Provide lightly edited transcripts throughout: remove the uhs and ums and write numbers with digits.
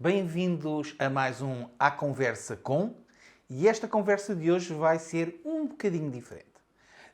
Bem-vindos a mais um À Conversa Com, e esta conversa de hoje vai ser um bocadinho diferente.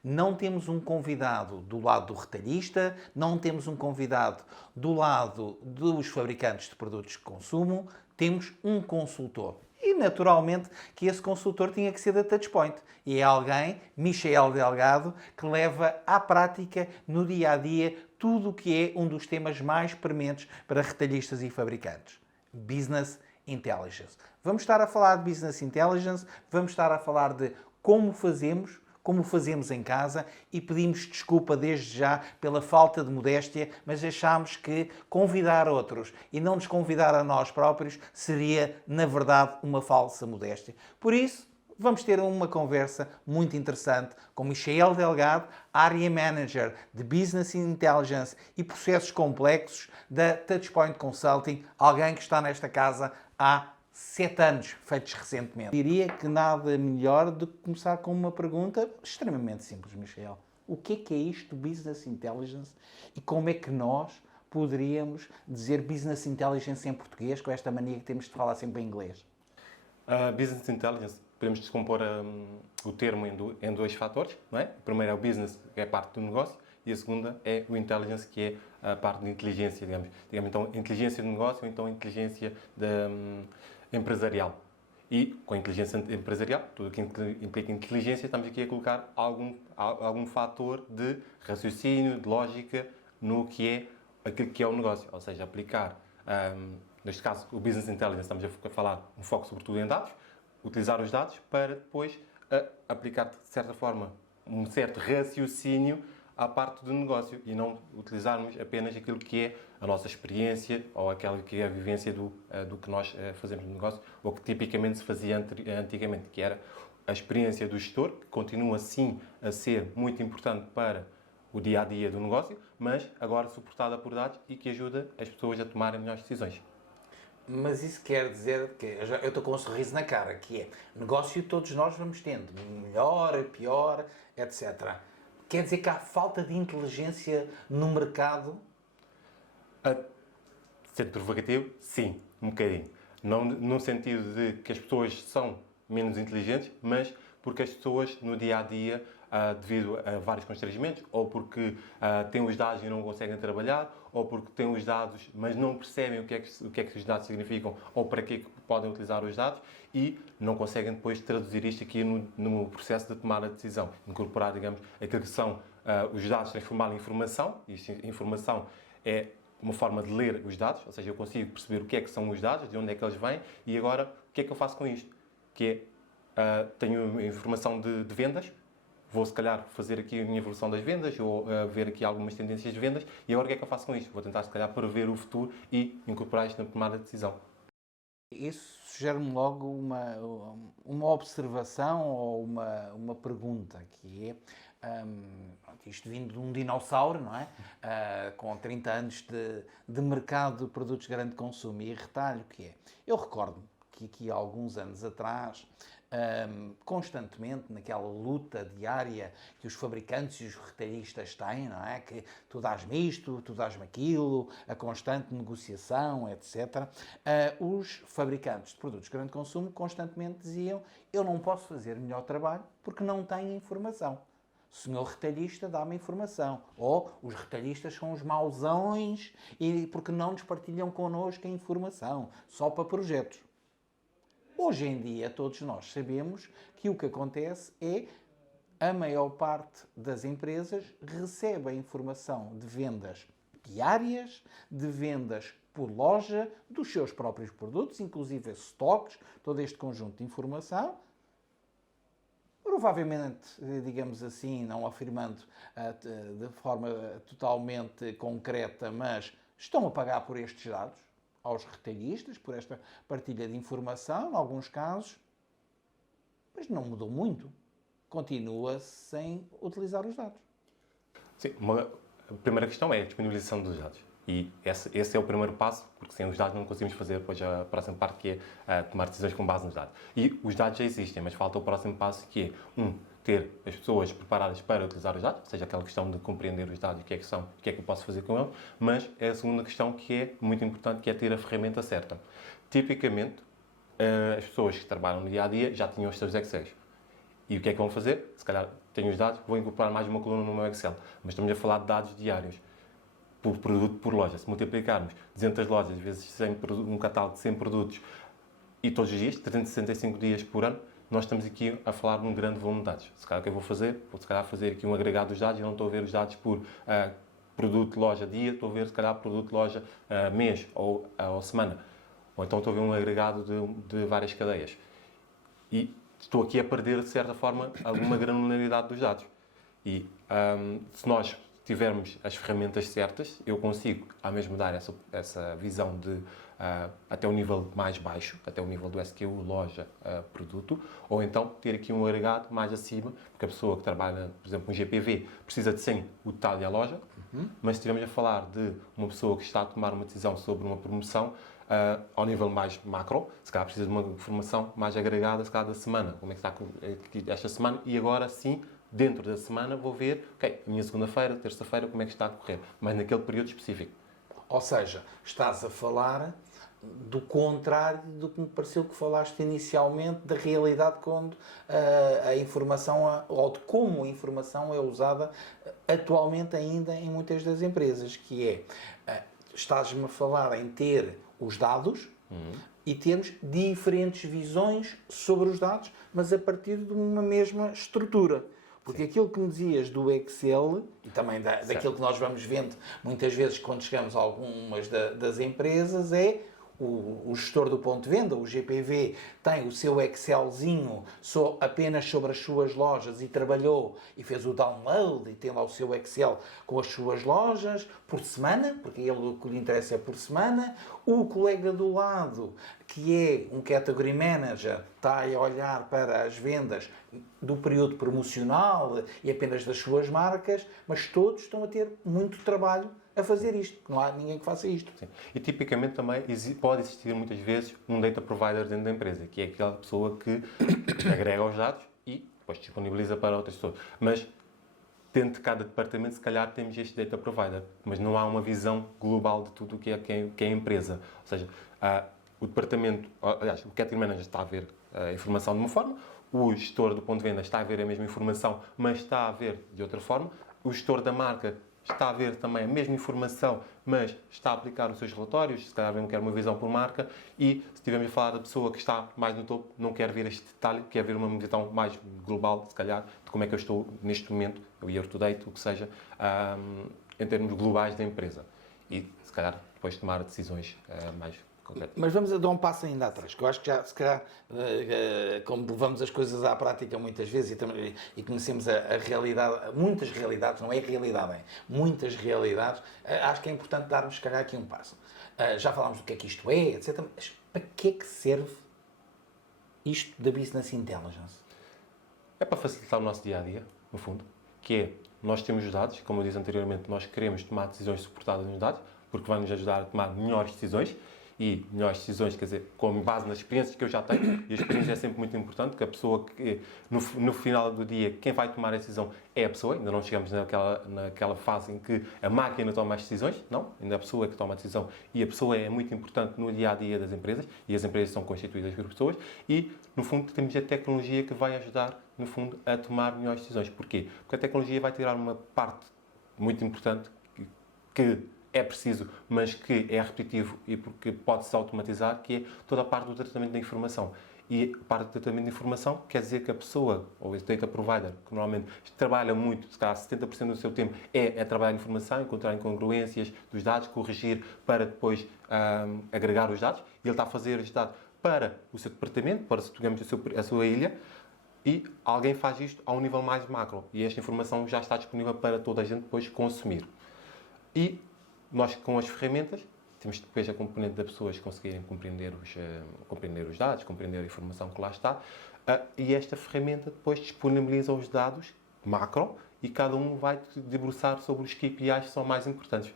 Não temos um convidado do lado do retalhista, não temos um convidado do lado dos fabricantes de produtos de consumo, temos um consultor. E naturalmente que esse consultor tinha que ser da Touchpoint. E é alguém, Michel Delgado, que leva à prática no dia a dia tudo o que é um dos temas mais prementes para retalhistas e fabricantes. Business Intelligence. Vamos estar a falar de Business Intelligence, vamos estar a falar de como fazemos em casa e pedimos desculpa desde já pela falta de modéstia, mas achámos que convidar outros e não nos convidar a nós próprios seria, na verdade, uma falsa modéstia. Por isso, vamos ter uma conversa muito interessante com Michel Delgado, Area Manager de Business Intelligence e Processos Complexos da Touchpoint Consulting, alguém que está nesta casa há 7 anos, feitos recentemente. Diria que nada melhor do que começar com uma pergunta extremamente simples, Michel. O que é isto, Business Intelligence, e como é que nós poderíamos dizer Business Intelligence em português, com esta mania que temos de falar sempre em inglês? Business Intelligence, podemos descompor o termo em dois fatores, não é? O primeiro é o business, que é a parte do negócio, e a segunda é o intelligence, que é a parte de inteligência, digamos então, inteligência de negócio ou então inteligência empresarial. E com a inteligência empresarial, tudo o que implica inteligência, estamos aqui a colocar algum fator de raciocínio, de lógica, no que é aquilo que é o negócio, ou seja, aplicar, neste caso, o Business Intelligence, estamos a falar um foco sobretudo em dados, utilizar os dados para depois aplicar, de certa forma, um certo raciocínio à parte do negócio e não utilizarmos apenas aquilo que é a nossa experiência ou aquela que é a vivência do que nós fazemos no negócio ou que tipicamente se fazia antigamente, que era a experiência do gestor, que continua sim a ser muito importante para o dia-a-dia do negócio, mas agora suportada por dados e que ajuda as pessoas a tomarem melhores decisões. Mas isso quer dizer que eu estou com um sorriso na cara, que é negócio todos nós vamos tendo, melhor, pior, etc. Quer dizer que há falta de inteligência no mercado? Sendo provocativo, sim, um bocadinho. Não no sentido de que as pessoas são menos inteligentes, mas porque as pessoas no dia-a-dia, devido a vários constrangimentos, ou porque têm os dados e não conseguem trabalhar, ou porque têm os dados, mas não percebem o que é que os dados significam, ou para que é que podem utilizar os dados, e não conseguem depois traduzir isto aqui no processo de tomar a decisão. Incorporar, digamos, aquilo que são os dados, transformar em informação, e informação é uma forma de ler os dados, ou seja, eu consigo perceber o que é que são os dados, de onde é que eles vêm, e agora o que é que eu faço com isto? Que é, tenho informação de vendas, vou se calhar fazer aqui a minha evolução das vendas, ou ver aqui algumas tendências de vendas, e agora o que é que eu faço com isto? Vou tentar se calhar prever o futuro e incorporar isto na tomada de decisão. Isso sugere-me logo uma observação ou uma pergunta, que é, isto vindo de um dinossauro, não é? Com 30 anos de mercado de produtos de grande consumo e retalho, que é, eu recordo-me que aqui há alguns anos atrás, constantemente naquela luta diária que os fabricantes e os retalhistas têm, não é? Que tu dás-me isto, tu dás-me aquilo, a constante negociação, etc. Os fabricantes de produtos de grande consumo constantemente diziam: eu não posso fazer melhor trabalho porque não tenho informação. O senhor retalhista dá-me informação. Ou os retalhistas são os mauzões e porque não nos partilham connosco a informação, só para projetos. Hoje em dia, todos nós sabemos que o que acontece é a maior parte das empresas recebe a informação de vendas diárias, de vendas por loja, dos seus próprios produtos, inclusive estoques, todo este conjunto de informação. Provavelmente, digamos assim, não afirmando de forma totalmente concreta, mas estão a pagar por estes dados aos retalhistas, por esta partilha de informação, em alguns casos, mas não mudou muito. Continua sem utilizar os dados. Sim, a primeira questão é a disponibilização dos dados. E esse é o primeiro passo, porque sem os dados não conseguimos fazer depois a próxima parte, que é tomar decisões com base nos dados. E os dados já existem, mas falta o próximo passo, que é, ter as pessoas preparadas para utilizar os dados, ou seja, aquela questão de compreender os dados, o que é que são, o que é que eu posso fazer com eles, mas é a segunda questão que é muito importante, que é ter a ferramenta certa. Tipicamente, as pessoas que trabalham no dia-a-dia já tinham os seus Excel. E o que é que vão fazer? Se calhar tenho os dados, vou incorporar mais uma coluna no meu Excel. Mas estamos a falar de dados diários, por produto, por loja. Se multiplicarmos 200 lojas vezes 100 um catálogo de 100 produtos e todos os dias, 365 dias por ano, nós estamos aqui a falar de um grande volume de dados. Se calhar o que eu vou fazer? Vou se calhar fazer aqui um agregado dos dados. Eu não estou a ver os dados por produto, loja, dia. Estou a ver se calhar produto, loja, mês ou semana. Ou então estou a ver um agregado de várias cadeias. E estou aqui a perder, de certa forma, alguma granularidade dos dados. E se nós tivermos as ferramentas certas, eu consigo, ao mesmo dar essa visão de até o nível mais baixo, até o nível do SKU, loja, produto, ou então ter aqui um agregado mais acima, porque a pessoa que trabalha, por exemplo, no GPV, precisa de 100 o detalhe e a loja, mas se estivermos a falar de uma pessoa que está a tomar uma decisão sobre uma promoção, ao nível mais macro, se calhar precisa de uma informação mais agregada, se calhar da semana, como é que está esta semana, e agora sim, dentro da semana, vou ver, ok, a minha segunda-feira, terça-feira, como é que está a correr, mas naquele período específico. Ou seja, estás a falar do contrário do que me pareceu que falaste inicialmente, da realidade quando a informação, ou de como a informação é usada atualmente ainda em muitas das empresas, que é, estás-me a falar em ter os dados e termos diferentes visões sobre os dados, mas a partir de uma mesma estrutura. Porque Sim. aquilo que me dizias do Excel, e também daquilo que nós vamos vendo muitas vezes quando chegamos a algumas das empresas, é o gestor do ponto de venda, o GPV, tem o seu Excelzinho apenas sobre as suas lojas e trabalhou e fez o download e tem lá o seu Excel com as suas lojas por semana, porque ele o que lhe interessa é por semana. O colega do lado, que é um Category Manager, está a olhar para as vendas do período promocional e apenas das suas marcas, mas todos estão a ter muito trabalho a fazer isto. Não há ninguém que faça isto. Sim. E tipicamente também pode existir muitas vezes um data provider dentro da empresa, que é aquela pessoa que agrega os dados e depois disponibiliza para outras pessoas. Mas dentro de cada departamento, se calhar, temos este data provider, mas não há uma visão global de tudo o que é a empresa. Ou seja, o departamento, aliás, o Category Manager está a ver a informação de uma forma, o gestor do ponto de venda está a ver a mesma informação, mas está a ver de outra forma, o gestor da marca está a ver também a mesma informação, mas está a aplicar os seus relatórios, se calhar não quer uma visão por marca, e se estivermos a falar da pessoa que está mais no topo, não quer ver este detalhe, quer ver uma visão mais global, se calhar, de como é que eu estou neste momento, o year to date, o que seja, em termos globais da empresa. E, se calhar, depois tomar decisões mais concretas. Mas vamos dar um passo ainda atrás, que eu acho que já, se calhar, como levamos as coisas à prática muitas vezes e conhecemos a realidade, muitas realidades, não é realidade, é muitas realidades, acho que é importante darmos, se calhar, aqui um passo. Já falámos do que é que isto é, etc. Mas para que é que serve isto da Business Intelligence? É para facilitar o nosso dia-a-dia, no fundo, que é, nós temos os dados, como eu disse anteriormente, nós queremos tomar decisões suportadas nos dados, porque vai nos ajudar a tomar melhores decisões, e melhores decisões, quer dizer, com base nas experiências que eu já tenho, e a experiência é sempre muito importante, que a pessoa que, no final do dia, quem vai tomar a decisão é a pessoa, ainda não chegamos naquela fase em que a máquina toma as decisões, não, ainda é a pessoa que toma a decisão, e a pessoa é muito importante no dia-a-dia das empresas, e as empresas são constituídas por pessoas, e, no fundo, temos a tecnologia que vai ajudar, no fundo, a tomar melhores decisões. Porquê? Porque a tecnologia vai tirar uma parte muito importante que é preciso, mas que é repetitivo e porque pode-se automatizar, que é toda a parte do tratamento da informação. E a parte do tratamento da informação quer dizer que a pessoa, ou esse data provider, que normalmente trabalha muito, se calhar 70% do seu tempo é trabalhar a informação, encontrar incongruências dos dados, corrigir para depois agregar os dados, e ele está a fazer os dados para o seu departamento, para, digamos, a sua ilha, e alguém faz isto a um nível mais macro, e esta informação já está disponível para toda a gente depois consumir. E nós, com as ferramentas, temos depois a componente das pessoas conseguirem compreender os dados, compreender a informação que lá está, e esta ferramenta depois disponibiliza os dados macro e cada um vai debruçar sobre os KPIs que são mais importantes.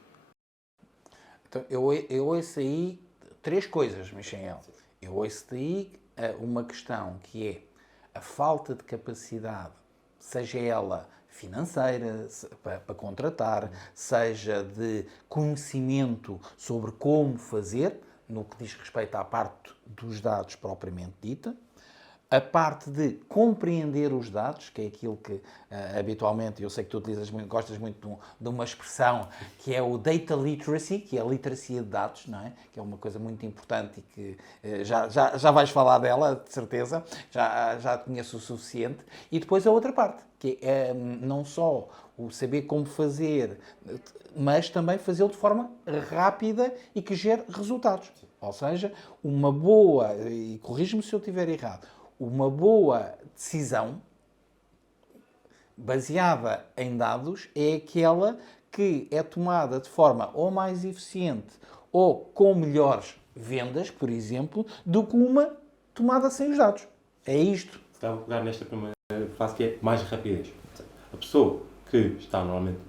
Então, eu ouço aí três coisas, Michel. Eu ouço daí uma questão que é a falta de capacidade, seja ela financeira, para contratar, seja de conhecimento sobre como fazer, no que diz respeito à parte dos dados propriamente dita, a parte de compreender os dados, que é aquilo que habitualmente, eu sei que tu utilizas muito, gostas muito de uma expressão que é o data literacy, que é a literacia de dados, não é? Que é uma coisa muito importante e que já vais falar dela, de certeza, já conheço o suficiente. E depois a outra parte, que é não só o saber como fazer, mas também fazê-lo de forma rápida e que gere resultados. Ou seja, uma boa, e corrige-me se eu estiver errado, uma boa decisão baseada em dados é aquela que é tomada de forma ou mais eficiente ou com melhores vendas, por exemplo, do que uma tomada sem os dados. É isto. Estava a pegar nesta primeira fase que é mais rapidez. A pessoa que está normalmente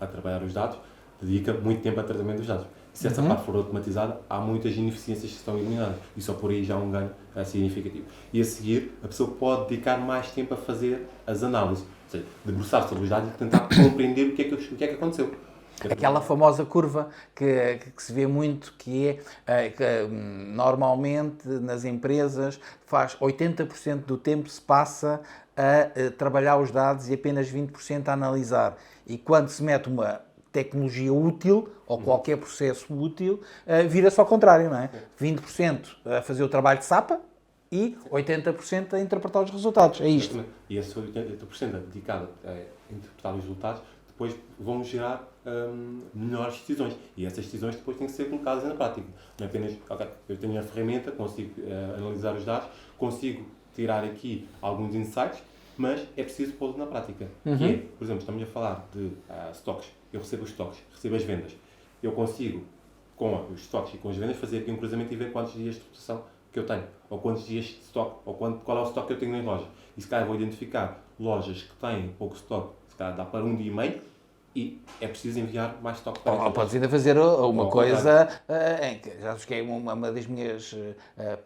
a trabalhar os dados dedica muito tempo a tratamento dos dados. Se essa parte for automatizada, há muitas ineficiências que estão eliminadas e só por aí já há um ganho significativo. E a seguir, a pessoa pode dedicar mais tempo a fazer as análises, ou seja, debruçar sobre os dados e tentar compreender o que é que aconteceu. Aquela famosa curva que se vê muito, que é que normalmente nas empresas faz 80% do tempo se passa a trabalhar os dados e apenas 20% a analisar. E quando se mete uma tecnologia útil, ou qualquer processo útil, vira-se ao contrário, não é? 20% a fazer o trabalho de sapa e 80% a interpretar os resultados. É isto. Exatamente. E esse 80% dedicado a interpretar os resultados, depois vão gerar melhores decisões. E essas decisões depois têm que ser colocadas na prática. Não é apenas, ok, eu tenho a ferramenta, consigo analisar os dados, consigo tirar aqui alguns insights, mas é preciso pô-lo na prática. Que é, por exemplo, estamos a falar de stocks. Eu recebo os stocks, recebo as vendas. Eu consigo, com os stocks e com as vendas, fazer aqui um cruzamento e ver quantos dias de rotação que eu tenho, ou quantos dias de stock, ou qual é o stock que eu tenho nas lojas. E se calhar vou identificar lojas que têm pouco stock, se calhar dá para 1 dia e meio, e é preciso enviar mais stock para Ou podes ainda fazer uma coisa em que já acho que é uma das minhas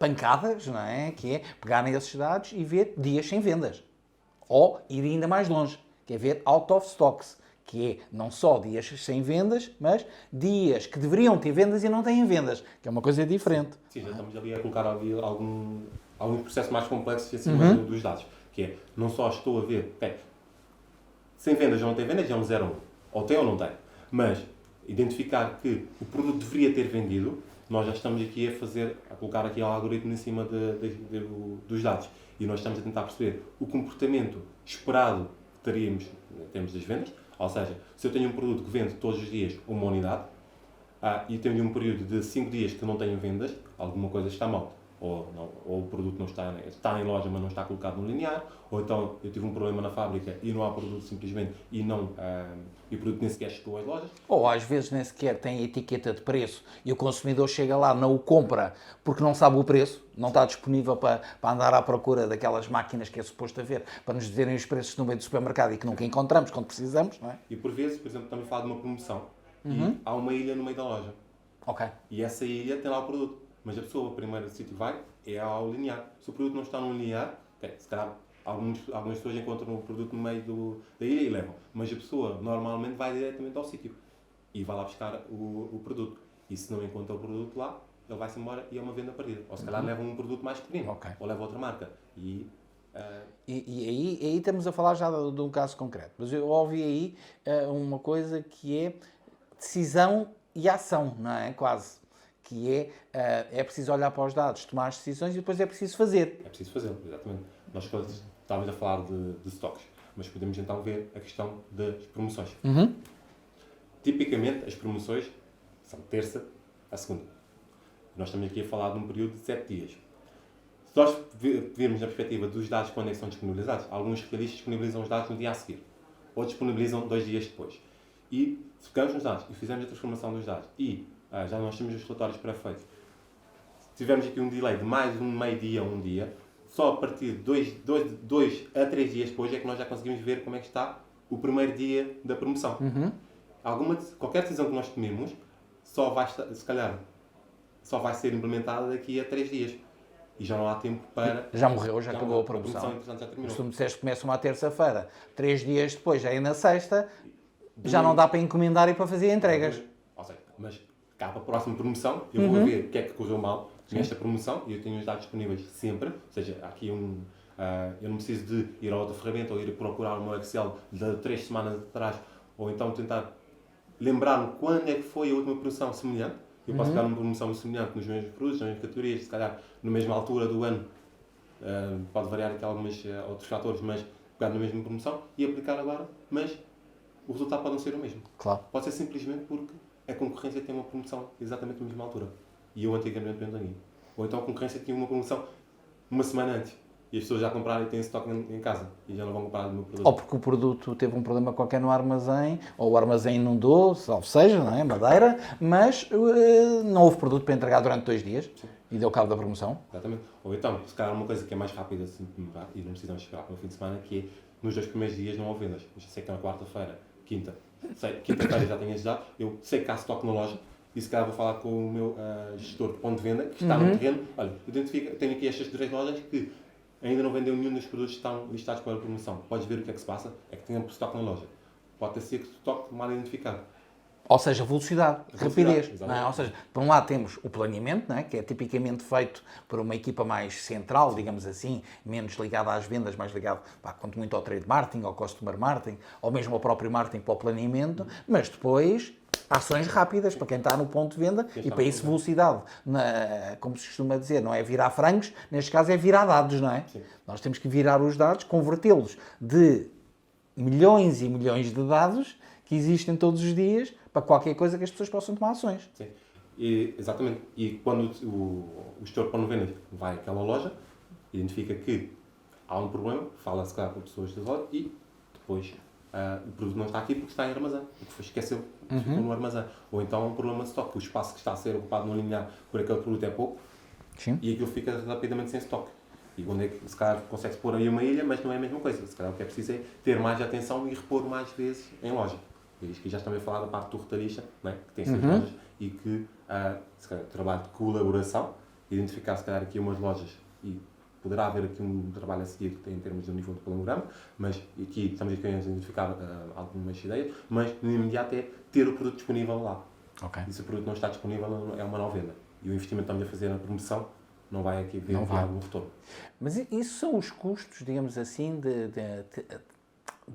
pancadas, não é? Que é pegar nesses dados e ver dias sem vendas. Ou ir ainda mais longe, que é ver out of stocks, que é não só dias sem vendas, mas dias que deveriam ter vendas e não têm vendas, que é uma coisa diferente. Sim, já estamos ali a colocar ali alguns processos mais complexos em cima dos dados, que é, não só estou a ver, okay, sem vendas ou não tem vendas, é um 0 a 1, ou tem ou não tem, mas identificar que o produto deveria ter vendido, nós já estamos aqui a colocar aqui um algoritmo em cima dos dados, e nós estamos a tentar perceber o comportamento esperado que teríamos em termos das vendas. Ou seja, se eu tenho um produto que vende todos os dias uma unidade e tenho um período de 5 dias que não tenho vendas, alguma coisa está mal. Ou o produto não está em loja, mas não está colocado no linear, ou então eu tive um problema na fábrica e não há produto simplesmente e o produto nem sequer chegou às lojas. Ou às vezes nem sequer tem etiqueta de preço e o consumidor chega lá, não o compra porque não sabe o preço, não está disponível para andar à procura daquelas máquinas que é suposto haver, para nos dizerem os preços no meio do supermercado e que nunca encontramos quando precisamos, não é? E por vezes, por exemplo, estamos a falar de uma promoção e há uma ilha no meio da loja. Ok. E essa ilha tem lá o produto. Mas a pessoa, primeiro sítio vai, é ao linear. Se o produto não está no linear, se calhar algumas pessoas encontram o produto no meio da ilha e levam. Mas a pessoa normalmente vai diretamente ao sítio e vai lá buscar o produto. E se não encontra o produto lá, ele vai-se embora e é uma venda perdida. Ou se calhar leva um produto mais pequenino, ou leva outra marca. E aí estamos a falar já de um caso concreto. Mas eu ouvi aí uma coisa que é decisão e ação, não é? Quase. Que é preciso olhar para os dados, tomar as decisões e depois é preciso fazer. É preciso fazê-lo, exatamente. Nós estávamos a falar de stocks, mas podemos então ver a questão das promoções. Tipicamente, as promoções são terça a segunda. Nós estamos aqui a falar de um período de 7 dias. Se nós virmos na perspectiva dos dados quando é que são disponibilizados, alguns especialistas disponibilizam os dados no dia a seguir, ou disponibilizam 2 dias depois. E se pegamos nos dados e fizermos a transformação dos dados e já nós temos os relatórios pré-feitos. Se tivermos aqui um delay de mais um meio-dia a um dia, só a partir de 2 a 3 dias depois é que nós já conseguimos ver como é que está o primeiro dia da promoção. Qualquer decisão que nós tomemos só vai ser implementada daqui a 3 dias. e já não há tempo para... Já morreu, já acabou a promoção. Entretanto, já terminou. Se tu me disseste que começa uma terça-feira, 3 dias depois, já é na sexta, já não dá para encomendar e para fazer entregas. Ou seja, mas cá para a próxima promoção, eu vou ver o que é que correu mal nesta promoção e eu tenho os dados disponíveis sempre. Ou seja, há aqui eu não preciso de ir a outra ferramenta ou ir procurar o meu Excel de 3 semanas atrás ou então tentar lembrar-me quando é que foi a última promoção semelhante. Eu posso pegar uma promoção semelhante nos mesmos produtos, nas mesmas categorias, se calhar na mesma altura do ano. Pode variar aqui alguns outros fatores, mas pegar na mesma promoção e aplicar agora, mas o resultado pode não ser o mesmo. Claro. Pode ser simplesmente porque a concorrência tem uma promoção exatamente na mesma altura. E eu antigamente não tinha. Ou então a concorrência tinha uma promoção uma semana antes. E as pessoas já compraram e têm estoque em casa. E já não vão comprar do meu produto. Ou porque o produto teve um problema qualquer no armazém, ou o armazém inundou, ou seja, não é? Madeira, mas não houve produto para entregar durante 2 dias. Sim. E deu cabo da promoção. Exatamente. Ou então, se calhar uma coisa que é mais rápida assim, e não precisamos esperar para o fim de semana, que é nos 2 primeiros dias não houve vendas. Eu já sei que é na quarta-feira, quinta-feira já tenho ajudado. Eu sei que há estoque na loja. E se calhar vou falar com o meu gestor de ponto de venda, que está no terreno. Olha, tenho aqui estas 3 lojas que ainda não vendeu nenhum dos produtos que estão listados para a promoção. Podes ver o que é que se passa? É que tem um estoque na loja. Pode ter sido estoque mal identificado. Ou seja, velocidade, rapidez. Não é? Ou seja, por um lado temos o planeamento, não é? Que é tipicamente feito por uma equipa mais central, digamos assim, menos ligada às vendas, mais ligado, quanto muito ao trade marketing, ao customer marketing, ou mesmo ao próprio marketing para o planeamento, mas depois ações rápidas para quem está no ponto de venda e para isso velocidade. Como se costuma dizer, não é virar frangos, neste caso é virar dados, não é? Sim. Nós temos que virar os dados, convertê-los de milhões e milhões de dados que existem todos os dias para qualquer coisa que as pessoas possam tomar ações. Sim, exatamente. E quando o gestor para vendas vai àquela loja, identifica que há um problema, fala-se claro com pessoas da loja e depois o produto não está aqui porque está em armazém, porque esqueceu, ficou no armazém. Ou então há um problema de estoque, o espaço que está a ser ocupado no linear por aquele produto é pouco. Sim. E aquilo fica rapidamente sem estoque. E onde é que se calhar consegue-se pôr aí uma ilha, mas não é a mesma coisa. Se calhar o que é preciso é ter mais atenção e repor mais vezes em loja. E isto que já estamos a falar da parte do retalhista, não é? Que tem 6 lojas e que se calhar, trabalho de colaboração, identificar se calhar aqui umas lojas e poderá haver aqui um trabalho a seguir em termos de nível de planograma, mas aqui estamos aqui a identificar algumas ideias, mas no imediato é ter o produto disponível lá. Okay. E se o produto não está disponível é uma não venda. E o investimento que estamos a fazer na promoção não vai aqui ver algum retorno. Mas isso são os custos, digamos assim, de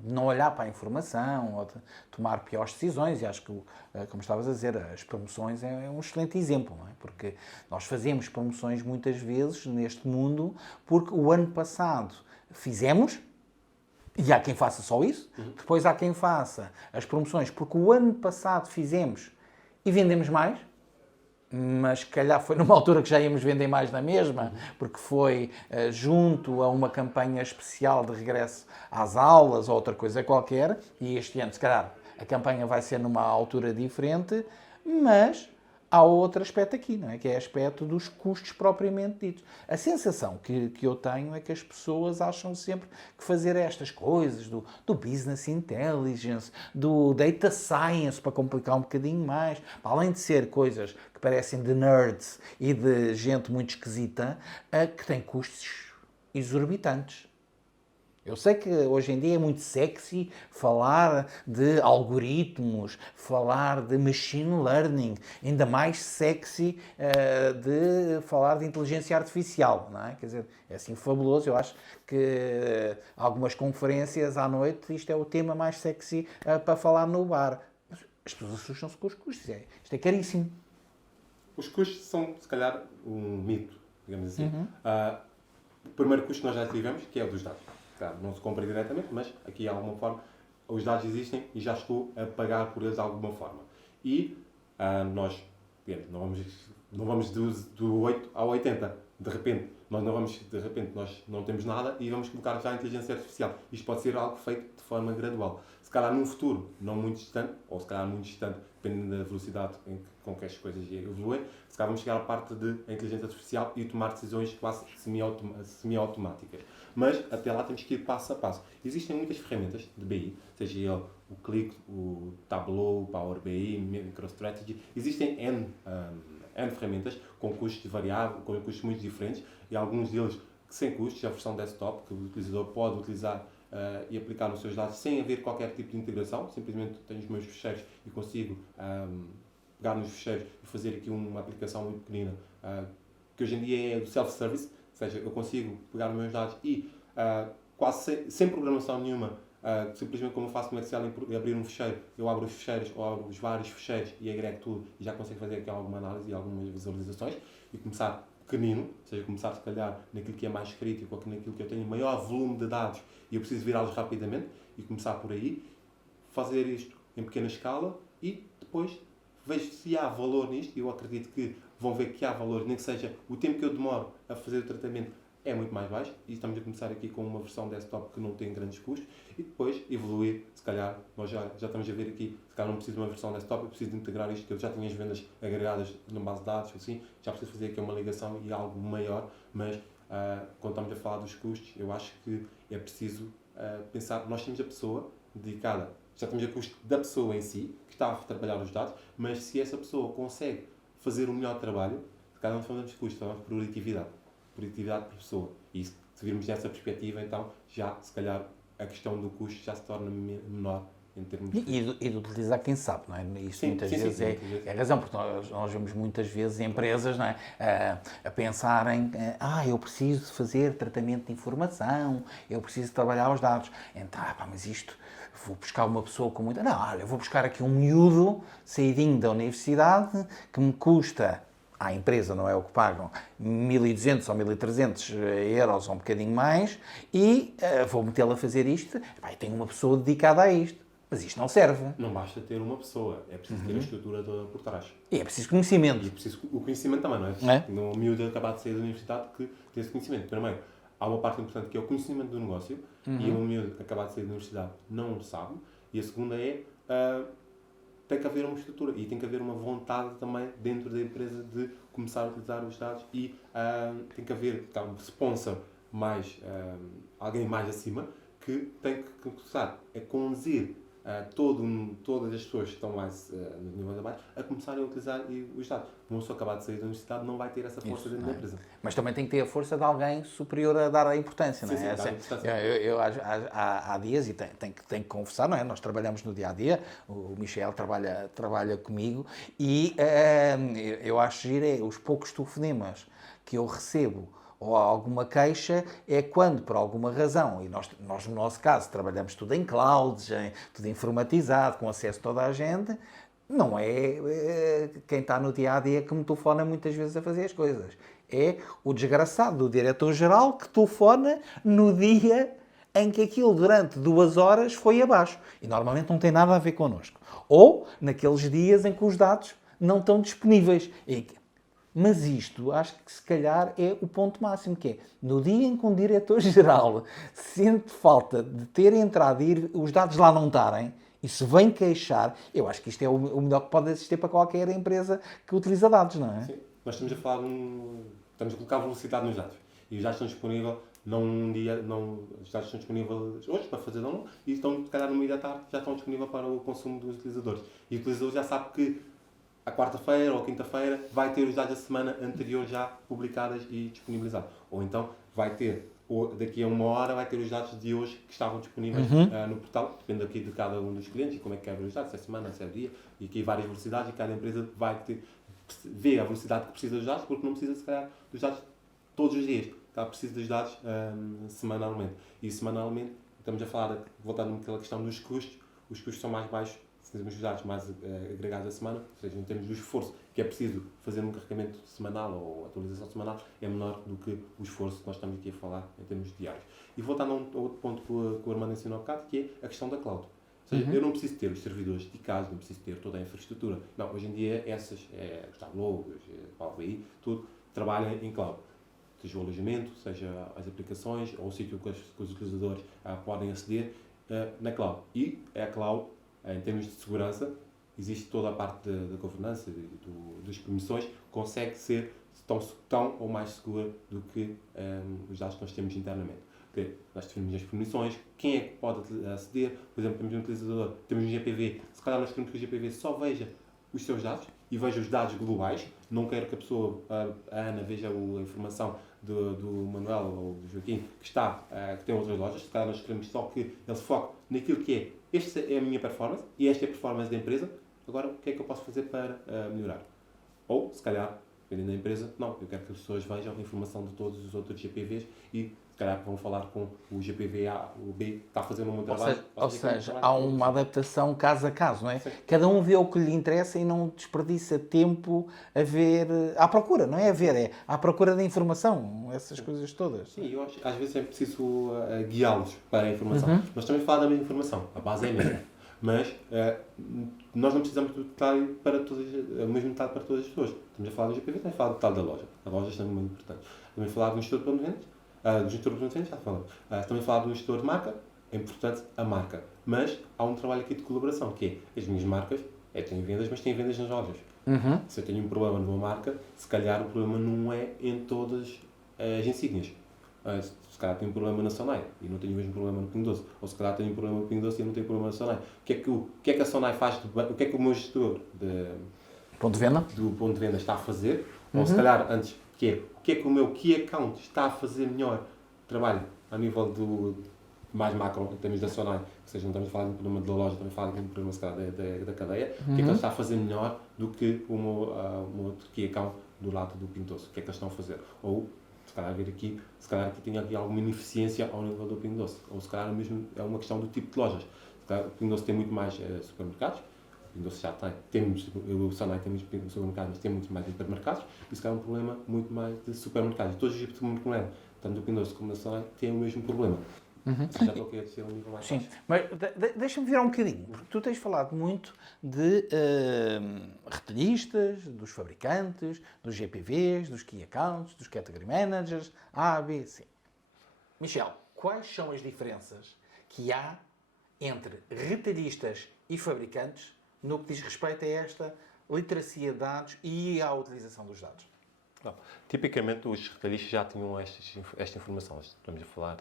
não olhar para a informação ou de tomar piores decisões, e acho que, como estavas a dizer, as promoções é um excelente exemplo, não é? Porque nós fazemos promoções muitas vezes neste mundo porque o ano passado fizemos, e há quem faça só isso, depois há quem faça as promoções porque o ano passado fizemos e vendemos mais, mas se calhar foi numa altura que já íamos vender mais na mesma, porque foi junto a uma campanha especial de regresso às aulas ou outra coisa qualquer, e este ano, se calhar, a campanha vai ser numa altura diferente, mas há outro aspecto aqui, não é? Que é o aspecto dos custos propriamente ditos. A sensação que eu tenho é que as pessoas acham sempre que fazer estas coisas do business intelligence, do data science, para complicar um bocadinho mais, além de ser coisas que parecem de nerds e de gente muito esquisita, que tem custos exorbitantes. Eu sei que hoje em dia é muito sexy falar de algoritmos, falar de machine learning, ainda mais sexy de falar de inteligência artificial, não é? Quer dizer, é assim fabuloso. Eu acho que algumas conferências à noite isto é o tema mais sexy para falar no bar. Mas as pessoas assustam-se com os custos. Isto é caríssimo. Os custos são, se calhar, um mito, digamos assim. O primeiro custo que nós já tivemos, que é o dos dados. Claro, não se compra diretamente, mas aqui, de alguma forma, os dados existem e já estou a pagar por eles de alguma forma. E nós, não vamos do 8 ao 80, de repente. Nós não temos nada e vamos colocar já a inteligência artificial. Isto pode ser algo feito de forma gradual. Se calhar num futuro não muito distante, ou se calhar muito distante, dependendo da velocidade com que as coisas evoluem, se calhar vamos chegar à parte de inteligência artificial e tomar decisões quase semi-automáticas. Mas até lá temos que ir passo a passo. Existem muitas ferramentas de BI, seja ele o Qlik, o Tableau, o Power BI, MicroStrategy. Existem N N ferramentas, com custos variáveis, com custos muito diferentes, e alguns deles sem custos, a versão desktop, que o utilizador pode utilizar e aplicar nos seus dados sem haver qualquer tipo de integração, simplesmente tenho os meus ficheiros e consigo pegar nos ficheiros e fazer aqui uma aplicação muito pequenina, que hoje em dia é do self-service, ou seja, eu consigo pegar os meus dados e quase sem programação nenhuma, simplesmente como eu faço no Excel em abrir um ficheiro, eu abro os ficheiros ou abro os vários ficheiros e agrego tudo e já consigo fazer aqui alguma análise e algumas visualizações e começar pequenino, ou seja, começar se calhar naquilo que é mais crítico ou naquilo que eu tenho maior volume de dados e eu preciso virá-los rapidamente e começar por aí, fazer isto em pequena escala e depois vejo se há valor nisto e eu acredito que vão ver que há valor, nem que seja o tempo que eu demoro a fazer o tratamento é muito mais baixo e estamos a começar aqui com uma versão desktop que não tem grandes custos e depois evoluir, se calhar, nós já estamos a ver aqui, se calhar não preciso de uma versão desktop, eu preciso de integrar isto, que eu já tinha as vendas agregadas na base de dados, assim, já preciso fazer aqui uma ligação e algo maior, mas quando estamos a falar dos custos, eu acho que é preciso pensar, nós temos a pessoa dedicada, já temos o custo da pessoa em si, que está a trabalhar os dados, mas se essa pessoa consegue fazer o melhor trabalho, se calhar não falamos de custo, falamos de produtividade por pessoa. E se virmos nessa perspectiva, então já, se calhar, a questão do custo já se torna menor em termos de... E de utilizar quem sabe, não é? Isso muitas vezes é a razão, porque nós vemos muitas vezes empresas, não é? A pensarem, eu preciso fazer tratamento de informação, eu preciso trabalhar os dados. Então, mas isto, vou buscar uma pessoa com muita... Não, olha, vou buscar aqui um miúdo, saidinho da universidade, que me custa... À empresa, não é o que pagam, 1.200 ou 1.300 euros ou um bocadinho mais, e vou metê-lo a fazer isto, e tenho uma pessoa dedicada a isto. Mas isto não serve. Não basta ter uma pessoa, é preciso ter a estrutura toda por trás. E é preciso conhecimento. E é preciso o conhecimento também, não é? No miúdo acabado de sair da universidade que tem esse conhecimento. Primeiro, há uma parte importante que é o conhecimento do negócio, e um miúdo acabado de sair da universidade não o sabe, e a segunda é... tem que haver uma estrutura e tem que haver uma vontade também dentro da empresa de começar a utilizar os dados e tem que haver um sponsor mais, alguém mais acima que tem que começar a conduzir todas as pessoas que estão mais no nível de abaixo a começarem a utilizar os dados. Uma pessoa acabar de sair da universidade não vai ter essa força dentro da empresa. Mas também tem que ter a força de alguém superior a dar a importância, não é? Eu há dias, e tenho que confessar, não é? Nós trabalhamos no dia-a-dia, o Michel trabalha comigo, e eu acho giro os poucos telefonemas que eu recebo ou alguma queixa, é quando, por alguma razão, e nós no nosso caso trabalhamos tudo em clouds, tudo informatizado, com acesso a toda a gente, não é quem está no dia-a-dia que me telefona muitas vezes a fazer as coisas. É o desgraçado do diretor-geral que telefona no dia em que aquilo durante 2 horas foi abaixo. E normalmente não tem nada a ver connosco. Ou naqueles dias em que os dados não estão disponíveis. Mas isto, acho que se calhar é o ponto máximo, que é, no dia em que um diretor-geral sente falta de ter entrado e os dados lá não estarem, e se vem queixar, eu acho que isto é o melhor que pode existir para qualquer empresa que utiliza dados, não é? Sim, nós estamos a falar estamos a colocar velocidade nos dados. E os dados estão disponíveis, os dados estão disponíveis hoje para fazer download e estão, se calhar, no meio da tarde, já estão disponíveis para o consumo dos utilizadores. E o utilizador já sabe que à quarta-feira ou quinta-feira vai ter os dados da semana anterior já publicados e disponibilizados. Ou então vai ter, daqui a 1 hora, vai ter os dados de hoje que estavam disponíveis no portal. Depende aqui de cada um dos clientes e como é que quer ver os dados, se é semana, se é dia. E aqui várias velocidades e cada empresa vai ver a velocidade que precisa dos dados, porque não precisa, se calhar, dos dados todos os dias. Precisa dos dados semanalmente. E semanalmente, estamos a falar, voltando àquela questão dos custos, os custos são mais baixos se temos os dados mais agregados a semana, ou seja, em termos do esforço que é preciso fazer um carregamento semanal ou atualização semanal, é menor do que o esforço que nós estamos aqui a falar em termos diários. E voltando a outro ponto que o Armando ensinou há bocado, que é a questão da cloud. Ou seja, eu não preciso ter os servidores dedicados, não preciso ter toda a infraestrutura. Não, hoje em dia os Tableau, o Power BI, tudo trabalha em cloud. Seja o alojamento, seja as aplicações, ou o sítio que os utilizadores podem aceder na cloud. E a cloud, em termos de segurança, existe toda a parte da governança, das permissões, consegue ser tão ou mais segura do que os dados que nós temos internamente. Porque nós definimos as permissões, quem é que pode aceder, por exemplo, temos um utilizador, temos um GPV, se calhar nós queremos que o GPV só veja os seus dados e vejo os dados globais. Não quero que a pessoa, a Ana, veja a informação do Manuel ou do Joaquim, que tem outras lojas. Se calhar nós queremos só que ele se foque naquilo que é, esta é a minha performance e esta é a performance da empresa. Agora, o que é que eu posso fazer para melhorar? Ou, se calhar, dependendo da empresa, não, eu quero que as pessoas vejam a informação de todos os outros GPVs e, se calhar, vão falar com o GPV A, o B, que está a fazer um bom trabalho. Ou seja, há uma adaptação caso a caso, não é? Sim. Cada um vê o que lhe interessa e não desperdiça tempo a ver, à procura, não é a ver, é à procura da informação, essas coisas todas. Sim, eu acho que às vezes é preciso guiá-los para a informação, mas também falar da mesma informação, a base é a mesma. Mas nós não precisamos do detalhe para o mesmo detalhe para todas as pessoas. Estamos a falar do GPV, também a falar do detalhe da loja. A loja é muito importante. Também falar do gestor de plano de vendas, do gestor de plano de vendas, já falamos. Também falar do gestor de marca, é importante a marca. Mas há um trabalho aqui de colaboração, que é as minhas marcas, têm vendas, mas têm vendas nas lojas. Se eu tenho um problema numa marca, se calhar o problema não é em todas as insígnias. Se calhar tenho um problema na Sonai e não tenho o mesmo problema no Pingo Doce. Ou se calhar tenho um problema no Pingo Doce e não tenho problema na Sonai. O que é que a Sonai faz? O que é que o meu gestor do ponto de venda está a fazer? Ou se calhar, antes, o que é que o meu Key Account está a fazer melhor trabalho a nível do mais macro, em termos da Sonai? Ou seja, não estamos a falar de um problema da loja, estamos a falar de um problema, se calhar, da cadeia. O que é que ele está a fazer melhor do que o meu outro Key Account do lado do Pingo Doce? O que é que eles estão a fazer? Ou se calhar aqui tem aqui alguma ineficiência ao nível do Pingo Doce. Ou se calhar mesmo é uma questão do tipo de lojas. Se calhar o Pingo Doce tem muito mais supermercados, o Pingo Doce já o Sonai tem muitos supermercados, mas tem muito mais hipermercados, e se calhar é um problema muito mais de supermercados. E todos os tipos de supermercados, tanto do Pingo Doce como da Sonai, têm o mesmo problema. Já estou aqui a dizer um nível mais baixo. Sim, mas deixa-me virar um bocadinho, porque tu tens falado muito de retalhistas, dos fabricantes, dos GPVs, dos Key Accounts, dos Category Managers, A, B, C. Michel, quais são as diferenças que há entre retalhistas e fabricantes no que diz respeito a esta literacia de dados e à utilização dos dados? Não. Tipicamente os retalhistas já tinham esta informação. Estamos a falar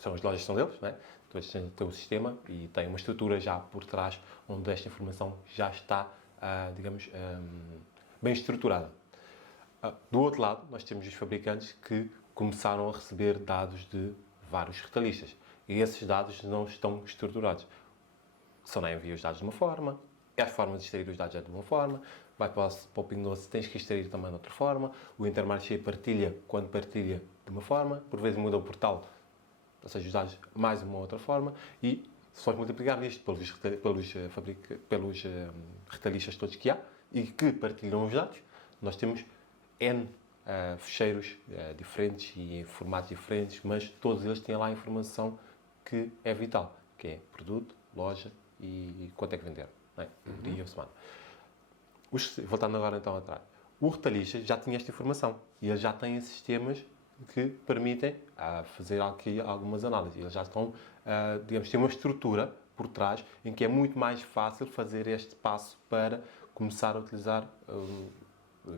são as lojas que são deles, não é? Todos têm o sistema e têm uma estrutura já por trás onde esta informação já está, bem estruturada. Do outro lado, nós temos os fabricantes que começaram a receber dados de vários retalhistas e esses dados não estão estruturados. Só não envia os dados de uma forma, a forma de extrair os dados é de uma forma, vai para o Pingo Doce, tens que extrair também de outra forma, o Intermarché partilha quando partilha de uma forma, por vezes muda o portal, ou seja, os dados mais uma outra forma, e se nós multiplicarmos isto pelos retalhistas todos que há e que partilham os dados, nós temos N fecheiros diferentes e em formatos diferentes, mas todos eles têm lá a informação que é vital, que é produto, loja e quanto é que venderam, não é? Dia ou semana. Voltando agora então atrás, o retalhista já tinha esta informação e eles já têm sistemas que permitem fazer aqui algumas análises. Eles já estão, têm uma estrutura por trás em que é muito mais fácil fazer este passo para começar a utilizar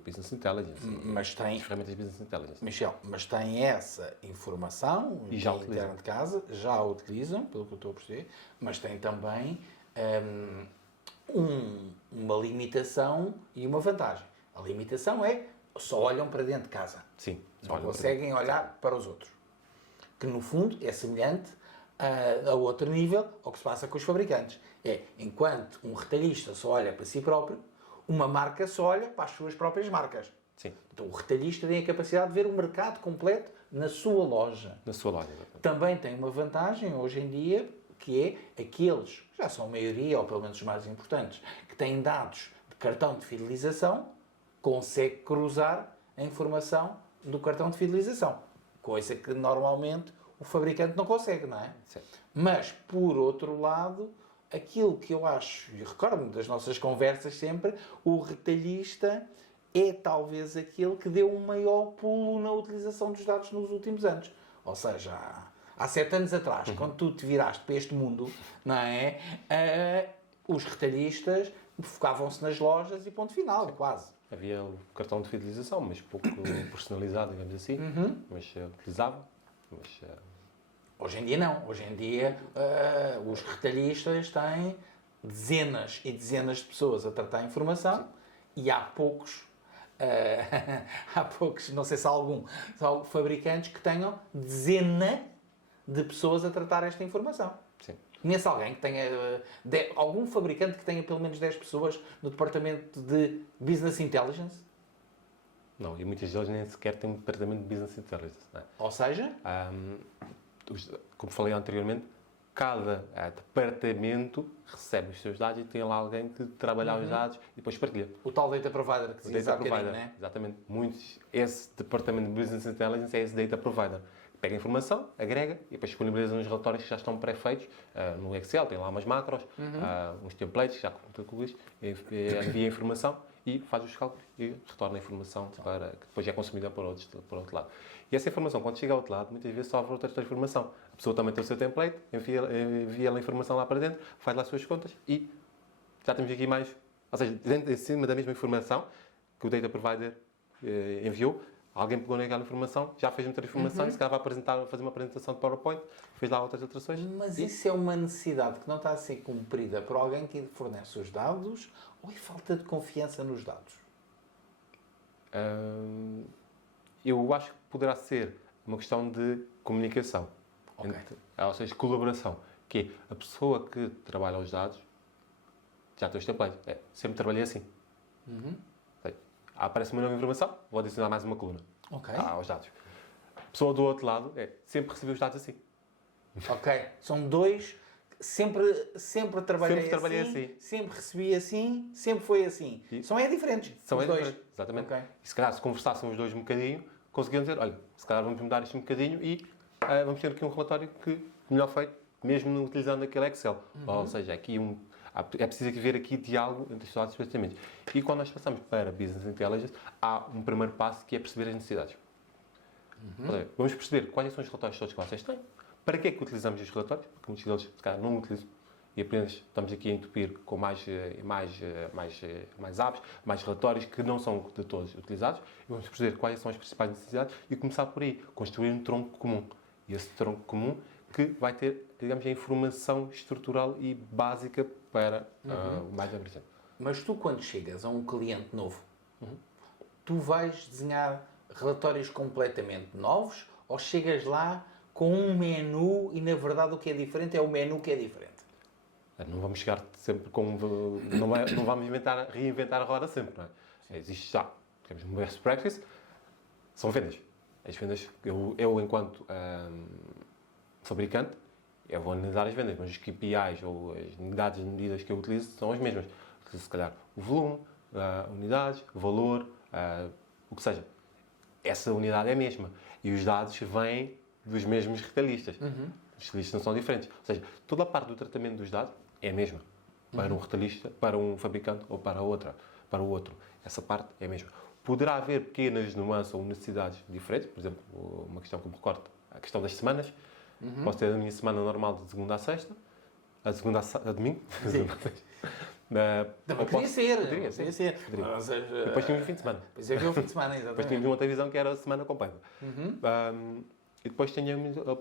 Business Intelligence. Mas tem ferramentas de Business Intelligence. Michel, mas tem essa informação e já interna de casa, já a utilizam, pelo que eu estou a perceber, mas tem também uma limitação e uma vantagem. A limitação é só olham para dentro de casa. Sim. Não conseguem olhar para os outros. Que, no fundo, é semelhante a outro nível ao que se passa com os fabricantes. Enquanto um retalhista só olha para si próprio, uma marca só olha para as suas próprias marcas. Sim. Então, o retalhista tem a capacidade de ver o mercado completo na sua loja. Na sua loja. Exatamente. Também tem uma vantagem, hoje em dia, que é aqueles, já são a maioria, ou pelo menos os mais importantes, que têm dados de cartão de fidelização, consegue cruzar a informação do cartão de fidelização. Coisa que, normalmente, o fabricante não consegue, não é? Sim. Mas, por outro lado, aquilo que eu acho, e recordo-me das nossas conversas sempre, o retalhista é talvez aquele que deu um maior pulo na utilização dos dados nos últimos anos. Ou seja, há 7 anos atrás, quando tu te viraste para este mundo, não é? Os retalhistas focavam-se nas lojas e ponto final, quase. Havia o cartão de fidelização, mas pouco personalizado, digamos assim, mas utilizava. Hoje em dia não. Hoje em dia os retalhistas têm dezenas e dezenas de pessoas a tratar a informação E há poucos, há poucos, não sei se há há fabricantes que tenham dezena de pessoas a tratar esta informação. Sim. Conhece alguém que tenha, algum fabricante que tenha pelo menos 10 pessoas no departamento de Business Intelligence? Não, e muitas deles nem sequer têm um departamento de Business Intelligence. Não é? Ou seja, Como falei anteriormente, cada departamento recebe os seus dados e tem lá alguém que trabalha os dados e depois partilha. o tal data provider que O dizias há data bocadinho, provider, não é? exatamente. Esse departamento de Business Intelligence é esse data provider. Pega a informação, agrega e depois disponibiliza nos relatórios que já estão pré-feitos no Excel. Tem lá umas macros, uns templates, já com isso, envia a informação e faz os cálculos e retorna a informação para, que depois é consumida por outro lado. E essa informação, quando chega ao outro lado, muitas vezes sofre outra transformação. A pessoa também tem o seu template, envia a informação lá para dentro, faz lá as suas contas e já temos aqui mais... Ou seja, dentro, em cima da mesma informação que o data provider enviou, alguém pegou naquela informação, já fez uma transformação e se calhar vai fazer uma apresentação de PowerPoint, fez lá outras alterações. Mas isso é uma necessidade que não está a ser cumprida por alguém que fornece os dados ou é falta de confiança nos dados? Eu acho que poderá ser uma questão de comunicação, Ok. ou seja, colaboração, que é a pessoa que trabalha os dados já tem os templates. Sempre trabalhei assim. Aparece uma nova informação, vou adicionar mais uma coluna aos dados. A pessoa do outro lado sempre recebeu os dados assim. Ok. São dois. Sempre trabalhei assim. Sempre recebi assim, sempre foi assim. São diferentes. São os dois. diferentes, exatamente. Ok. E se calhar se conversassem os dois um bocadinho, conseguiam dizer, olha, se calhar vamos mudar isto um bocadinho e vamos ter aqui um relatório que melhor feito, mesmo utilizando aquele Excel. Ou seja, aqui é preciso ver aqui diálogo entre os dados departamentos. E quando nós passamos para Business Intelligence, há um primeiro passo que é perceber as necessidades. Ou seja, vamos perceber quais são os relatórios todos que vocês têm, para que é que utilizamos os relatórios, porque muitos deles, se calhar, não utilizam. E apenas estamos aqui a entupir com mais apps, mais relatórios que não são de todos utilizados. E vamos perceber quais são as principais necessidades e começar por aí, construir um tronco comum. E esse tronco comum que vai ter, digamos, a informação estrutural e básica para o mais abrangente. Mas tu, quando chegas a um cliente novo, tu vais desenhar relatórios completamente novos ou chegas lá com um menu e, na verdade, o que é diferente é o menu que é diferente? Não vamos chegar sempre com... Não vamos reinventar a roda sempre, não é? Existe já, temos um best practice, são vendas. As vendas, eu enquanto fabricante, eu vou analisar as vendas, mas os KPIs ou as unidades de medidas que eu utilizo são as mesmas. Se calhar o volume, unidades, valor, o que seja. Essa unidade é a mesma. E os dados vêm dos mesmos retalhistas. Os retalhistas não são diferentes. Ou seja, toda a parte do tratamento dos dados é a mesma. Para um retalhista, para um fabricante ou para o outro. Essa parte é a mesma. Poderá haver pequenas nuances ou necessidades diferentes. Por exemplo, uma questão que me recordo, a questão das semanas. Posso ter a minha semana normal de segunda a sexta, a segunda a domingo. Poderia ser. Poderia ser. Depois tínhamos o fim de semana. Depois havia o fim de semana, exatamente. Depois tínhamos uma outra visão que era a semana completa. E depois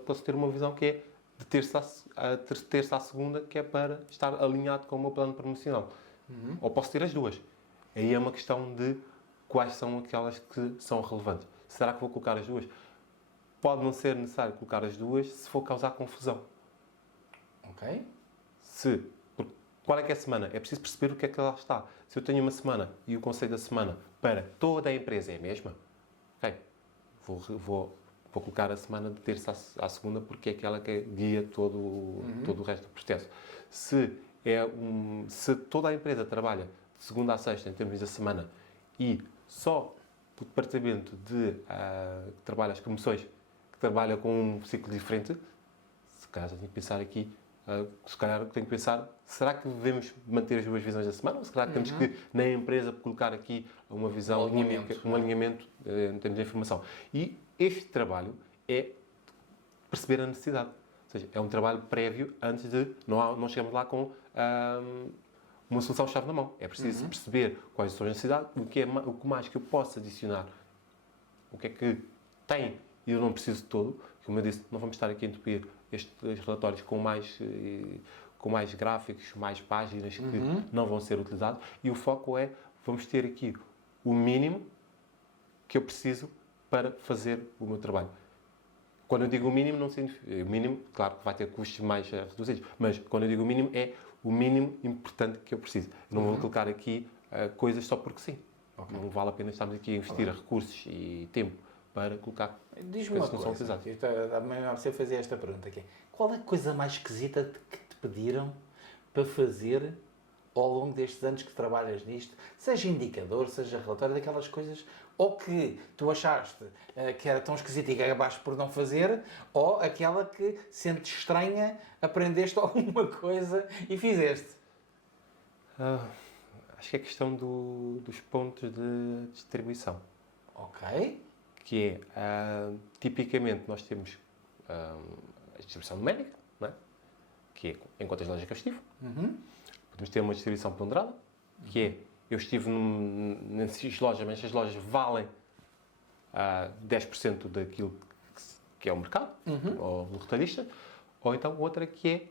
posso ter uma visão que é de terça à segunda, que é para estar alinhado com o meu plano promocional. Ou posso ter as duas. Aí é uma questão de quais são aquelas que são relevantes. Será que vou colocar as duas? Pode não ser necessário colocar as duas se for causar confusão. Ok. Qual é que é a semana? É preciso perceber o que é que lá está. Se eu tenho uma semana e o conceito da semana para toda a empresa é a mesma, ok, vou colocar a semana de terça à segunda porque é aquela que guia todo o resto do processo. Se toda a empresa trabalha de segunda a sexta em termos da semana e só o departamento que trabalha as promoções que trabalha com um ciclo diferente, se calhar já tenho que pensar aqui, será que devemos manter as duas visões da semana ou se calhar temos que, na empresa, colocar aqui uma visão, um alinhamento em termos de informação? E este trabalho é perceber a necessidade. Ou seja, é um trabalho prévio antes de... Não chegamos lá com uma solução-chave na mão. É preciso perceber quais são as necessidades, o que mais que eu posso adicionar, o que é que tem e eu não preciso de todo. Como eu disse, não vamos estar aqui a entupir estes relatórios com mais gráficos, mais páginas que não vão ser utilizados. E o foco é vamos ter aqui o mínimo que eu preciso para fazer o meu trabalho. Quando eu digo o mínimo, não significa... O mínimo, claro, que vai ter custos mais reduzidos, mas quando eu digo o mínimo, é o mínimo importante que eu preciso. Não vou colocar aqui coisas só porque sim. Okay. Não vale a pena estarmos aqui a investir recursos e tempo para colocar Diz-me uma coisa, dá-me a você fazer esta pergunta aqui. Qual é a coisa mais esquisita que te pediram para fazer ao longo destes anos que trabalhas nisto? Seja indicador, seja relatório, daquelas coisas ou que tu achaste que era tão esquisita e que acabaste por não fazer, ou aquela que sentes estranha, aprendeste alguma coisa e fizeste? Acho que é questão dos pontos de distribuição. Ok. Que é, tipicamente, nós temos a distribuição numérica, não é? Que é em quantas lojas que eu estive. Podemos ter uma distribuição ponderada, que é, eu estive nessas lojas, mas essas lojas valem 10% daquilo que é o mercado, ou o retalhista. Ou então outra que é,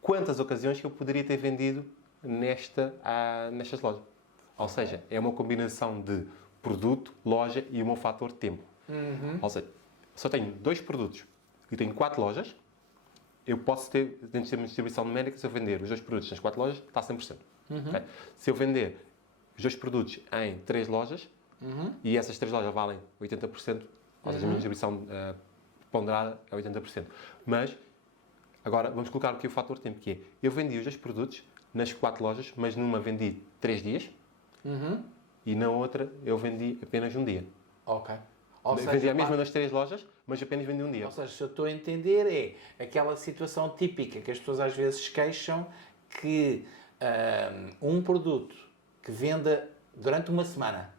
quantas ocasiões que eu poderia ter vendido nestas lojas. Ou seja, é uma combinação de produto, loja e o meu fator tempo. Ou seja, se eu tenho 2 produtos e tenho 4 lojas, eu posso ter, dentro de uma distribuição numérica, se eu vender os 2 produtos nas 4 lojas, está a 100%. Okay? Se eu vender os 2 produtos em 3 lojas, e essas 3 lojas valem 80%, ou seja, a minha distribuição ponderada é 80%. Mas, agora, vamos colocar aqui o fator tempo, que é, eu vendi os 2 produtos nas 4 lojas, mas numa vendi 3 dias, e na outra eu vendi apenas um dia. Ok. Vendi a mesma nas 3 lojas, mas apenas vendi um dia. Ou seja, se eu estou a entender, é aquela situação típica que as pessoas às vezes queixam que um produto que venda durante uma semana,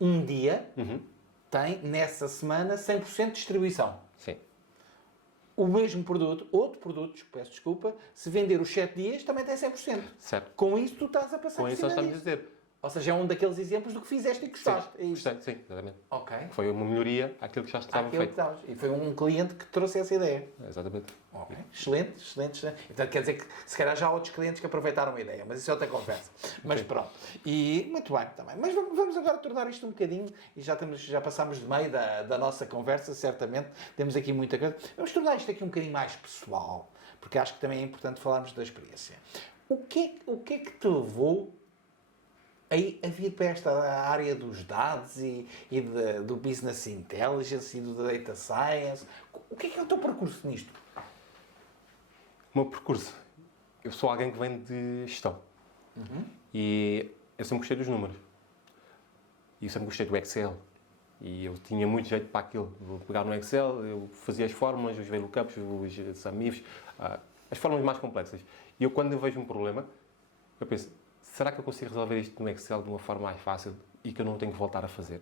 um dia, tem nessa semana 100% de distribuição. Sim. O mesmo produto, outro produto, peço desculpa, se vender os 7 dias, também tem 100%. Certo. Com isso tu estás a passar Com isso nós estamos a dizer. Ou seja, é um daqueles exemplos do que fizeste e gostaste. Sim, gostei, sim, exatamente. Ok. Foi uma melhoria àquilo que já estava feito. E foi um cliente que trouxe essa ideia. Exatamente. Ok. Excelente, excelente, excelente. Então quer dizer que se calhar já há outros clientes que aproveitaram a ideia, mas isso é outra conversa. Mas pronto. E muito bem, também. Mas vamos agora tornar isto um bocadinho, e já passámos de meio da nossa conversa, certamente. Temos aqui muita coisa. Vamos tornar isto aqui um bocadinho mais pessoal, porque acho que também é importante falarmos da experiência. O que é que te levou a vir para esta área dos dados e do business intelligence e do data science? O que é o teu percurso nisto? O meu percurso? Eu sou alguém que vem de gestão. E eu sempre gostei dos números. E eu sempre gostei do Excel. E eu tinha muito jeito para aquilo. Vou pegar no Excel, eu fazia as fórmulas, os VLOOKUPs, os SUMIFs, as fórmulas mais complexas. E eu, quando eu vejo um problema, eu penso, será que eu consigo resolver isto no Excel de uma forma mais fácil e que eu não tenho que voltar a fazer?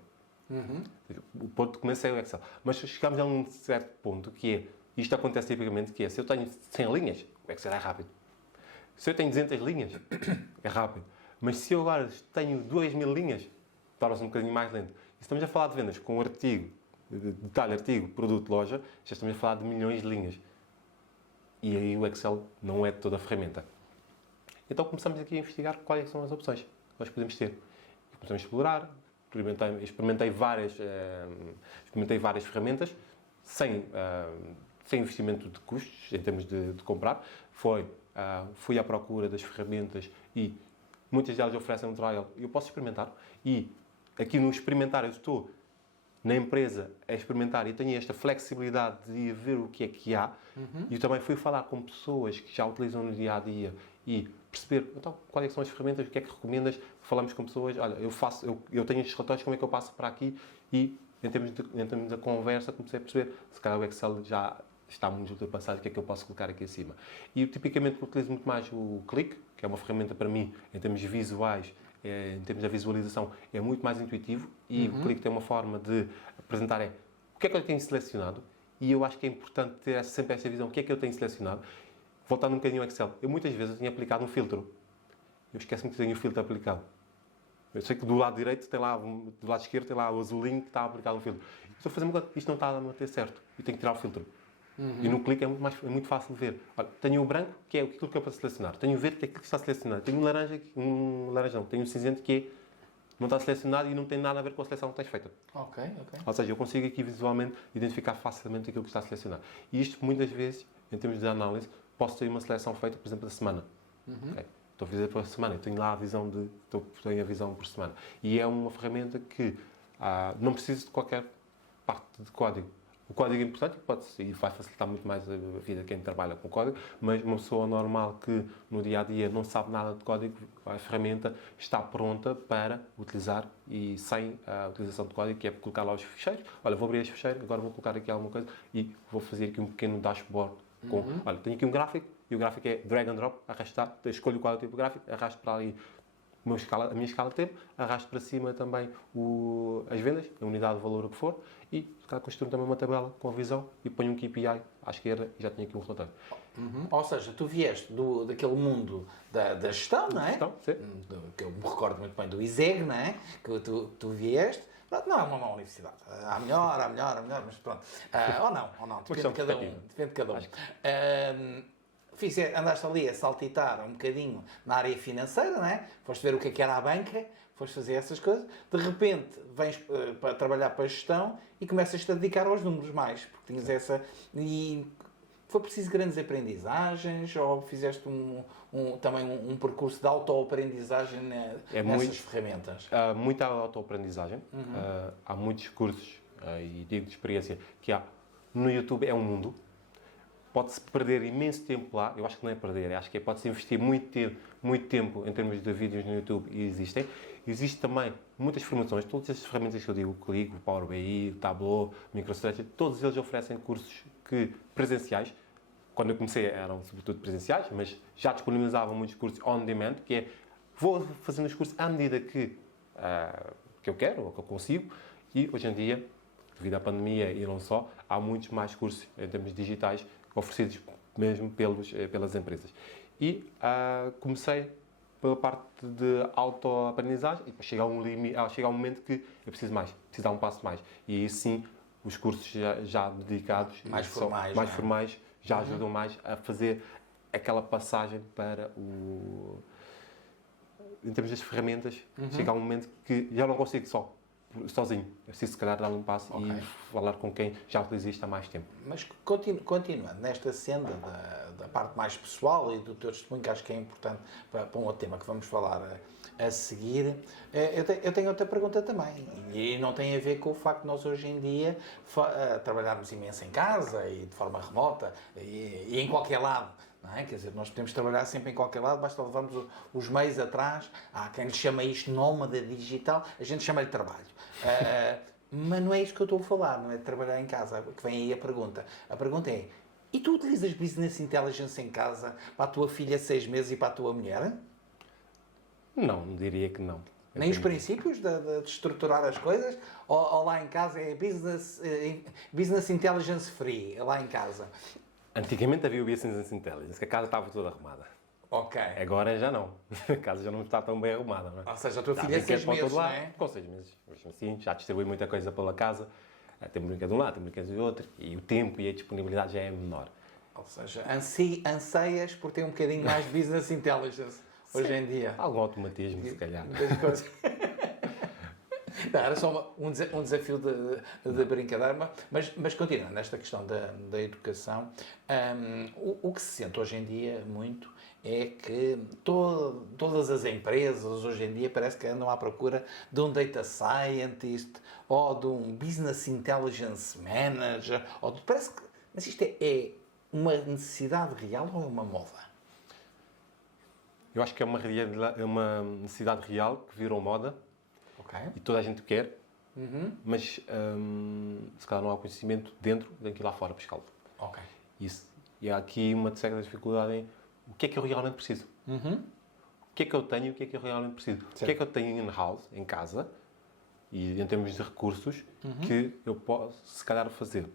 O ponto de começo é o Excel. Mas chegamos a um certo ponto que é, isto acontece tipicamente, que é, se eu tenho 100 linhas, o Excel é rápido. Se eu tenho 200 linhas, é rápido. Mas se eu agora tenho 2000 linhas, torna-se um bocadinho mais lento. E estamos a falar de vendas com artigo, detalhe, artigo, produto, loja, já estamos a falar de milhões de linhas. E aí o Excel não é de toda a ferramenta. Então começamos aqui a investigar quais são as opções que nós podemos ter. E começamos a explorar, experimentei várias ferramentas, sem investimento de custos, em termos de comprar. Fui à procura das ferramentas e muitas delas oferecem um trial e eu posso experimentar. E aqui no experimentar, eu estou na empresa a experimentar e tenho esta flexibilidade de ir ver o que é que há. E eu também fui falar com pessoas que já utilizam no dia-a-dia e perceber, então, quais é que são as ferramentas, o que é que recomendas? Falamos com pessoas, olha, eu tenho estes relatórios, como é que eu passo para aqui? E, em termos da conversa, comecei a perceber, se calhar o Excel já está muito ultrapassado, o que é que eu posso colocar aqui acima? E, eu, tipicamente, utilizo muito mais o Click, que é uma ferramenta para mim, em termos visuais, em termos da visualização, é muito mais intuitivo e o Click tem uma forma de apresentar o que é que eu tenho selecionado e eu acho que é importante ter sempre esta visão, o que é que eu tenho selecionado. Voltando um bocadinho ao Excel, eu muitas vezes tinha aplicado um filtro. Eu esqueço-me que tenho o filtro aplicado. Eu sei que do lado direito tem lá, do lado esquerdo tem lá o azulinho que está aplicado um filtro. Estou a fazer uma coisa, isto não está a bater certo. Eu tenho que tirar o filtro. E no Click é muito fácil de ver. Olha, tenho o branco, que é aquilo que eu posso selecionar. Tenho o verde, que é aquilo que está selecionado. Tenho um laranja não. Tenho o cinzento, que não está selecionado e não tem nada a ver com a seleção que tens feita. Ok, ok. Ou seja, eu consigo aqui visualmente identificar facilmente aquilo que está selecionado. E isto, muitas vezes, em termos de análise, posso ter uma seleção feita, por exemplo, da semana. Okay? Estou a fazer por semana, eu tenho lá a visão tenho a visão por semana. E é uma ferramenta que não preciso de qualquer parte de código. O código é importante e vai facilitar muito mais a vida de quem trabalha com código, mas uma pessoa normal que no dia a dia não sabe nada de código, a ferramenta está pronta para utilizar e sem a utilização de código, que é colocar lá os ficheiros. Olha, vou abrir este ficheiro, agora vou colocar aqui alguma coisa e vou fazer aqui um pequeno dashboard. Olha, tenho aqui um gráfico e o gráfico é drag and drop, arrastar, escolho qual é o tipo de gráfico, arrasto para ali a minha escala de tempo, arrasto para cima também as vendas, a unidade de valor o que for, e construo também uma tabela com a visão e ponho um KPI à esquerda e já tenho aqui um relatório. Ou seja, tu vieste daquele mundo da gestão, não é? Gestão, sim. Que eu me recordo muito bem do ISEG, não é? Que tu vieste. Não é uma má universidade. Há melhor, mas pronto. Ou não. Depende de cada um. Andaste ali a saltitar um bocadinho na área financeira, não é? Foste ver o que era a banca, foste fazer essas coisas. De repente, vens para trabalhar para a gestão e começas-te a dedicar aos números mais, porque tinhas essa... E foi preciso grandes aprendizagens ou fizeste também um percurso de autoaprendizagem nessas ferramentas? Há muita autoaprendizagem. Há muitos cursos, e digo de experiência, que há no YouTube, é um mundo. Pode-se perder imenso tempo lá. Eu acho que não é perder, acho que pode-se investir muito tempo em termos de vídeos no YouTube e existem. Existe também muitas formações, todas as ferramentas que eu digo, o Click, o Power BI, o Tableau, o MicroStrategy, todos eles oferecem cursos presenciais. Quando eu comecei eram sobretudo presenciais, mas já disponibilizavam muitos cursos on demand, que é, vou fazendo os cursos à medida que eu quero ou que eu consigo, e hoje em dia, devido à pandemia e não só, há muitos mais cursos em termos digitais oferecidos mesmo pelas empresas. E comecei pela parte de autoaprendizagem e depois chega um momento que eu preciso dar um passo mais. E aí sim, os cursos já dedicados, mais formais, já ajudam mais a fazer aquela passagem para em termos das ferramentas, chega um momento que já não consigo sozinho. Eu preciso, se calhar, dar um passo e falar com quem já utiliza isto há mais tempo. Mas continuando nesta senda da parte mais pessoal e do teu testemunho, que acho que é importante para um outro tema que vamos falar a seguir, eu tenho outra pergunta também. E não tem a ver com o facto de nós hoje em dia trabalharmos imenso em casa e de forma remota e em qualquer lado. Não é? Quer dizer, nós podemos trabalhar sempre em qualquer lado, basta levarmos os meios atrás. Há quem lhe chama isto nómada digital, a gente chama-lhe trabalho. Mas não é isto que eu estou a falar, não é de trabalhar em casa, que vem aí a pergunta. A pergunta é, e tu utilizas Business Intelligence em casa para a tua filha de 6 meses e para a tua mulher? Não, diria que não. Nem os princípios de estruturar as coisas? Ou lá em casa é Business Intelligence Free, lá em casa? Antigamente havia o Business Intelligence, que a casa estava toda arrumada. Ok. Agora já não. A casa já não está tão bem arrumada. Não é? Ou seja, a tua filha é 6 meses, não é? Com 6 meses. Mesmo assim, já distribui muita coisa pela casa. Tem um brinquedo de um lado, tem um brinquedo do outro. E o tempo e a disponibilidade já é menor. Ou seja, anseias por ter um bocadinho mais Business Intelligence hoje em dia. Algum automatismo, se calhar. Não, era só um desafio de brincadeira, mas continuando nesta questão da educação, o que se sente hoje em dia muito é que todas as empresas hoje em dia parece que andam à procura de um data scientist ou de um business intelligence manager, mas isto é uma necessidade real ou é uma moda? Eu acho que é uma necessidade real que virou moda. Okay. E toda a gente quer, mas se calhar não há conhecimento dentro, tem que ir lá fora buscá-lo. Okay. E há aqui uma certa dificuldade em o que é que eu realmente preciso. O que é que eu tenho e o que é que eu realmente preciso. Certo. O que é que eu tenho in-house, em casa, e em termos de recursos, que eu posso, se calhar, fazer.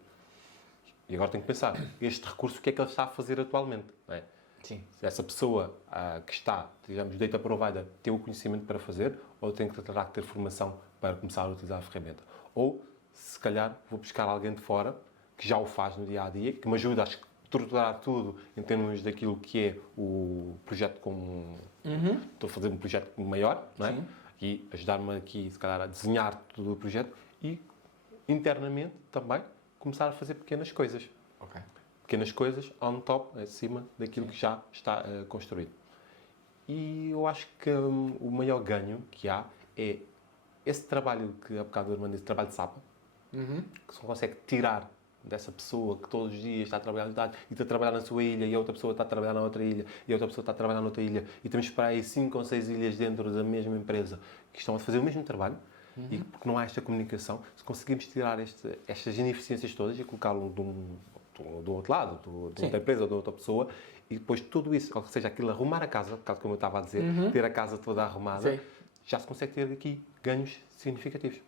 E agora tenho que pensar, este recurso, o que é que ele está a fazer atualmente? Não é? Sim. Se essa pessoa que está, digamos, data provider, tem o conhecimento para fazer, ou tem que ter formação para começar a utilizar a ferramenta. Ou, se calhar, vou buscar alguém de fora, que já o faz no dia-a-dia, que me ajuda a estruturar tudo em termos daquilo que é o projeto como... Estou a fazer um projeto maior, não é? e ajudar-me aqui, se calhar, a desenhar todo o projeto e, internamente, também, começar a fazer pequenas coisas. Ok. Pequenas coisas on top, acima daquilo que já está construído. E eu acho que o maior ganho que há é esse trabalho que, há bocado o Armando disse, trabalho de sapa, que se consegue tirar dessa pessoa que todos os dias está a trabalhar nos dados e está a trabalhar na sua ilha e a outra pessoa está a trabalhar na outra ilha e a outra pessoa está a trabalhar na outra ilha e temos para aí 5 ou 6 ilhas dentro da mesma empresa que estão a fazer o mesmo trabalho e porque não há esta comunicação, se conseguimos tirar estas ineficiências todas e colocá-lo do outro lado, de outra empresa ou de outra pessoa e depois tudo isso, ou seja, aquilo arrumar a casa, por como eu estava a dizer, ter a casa toda arrumada, já se consegue ter aqui ganhos significativos.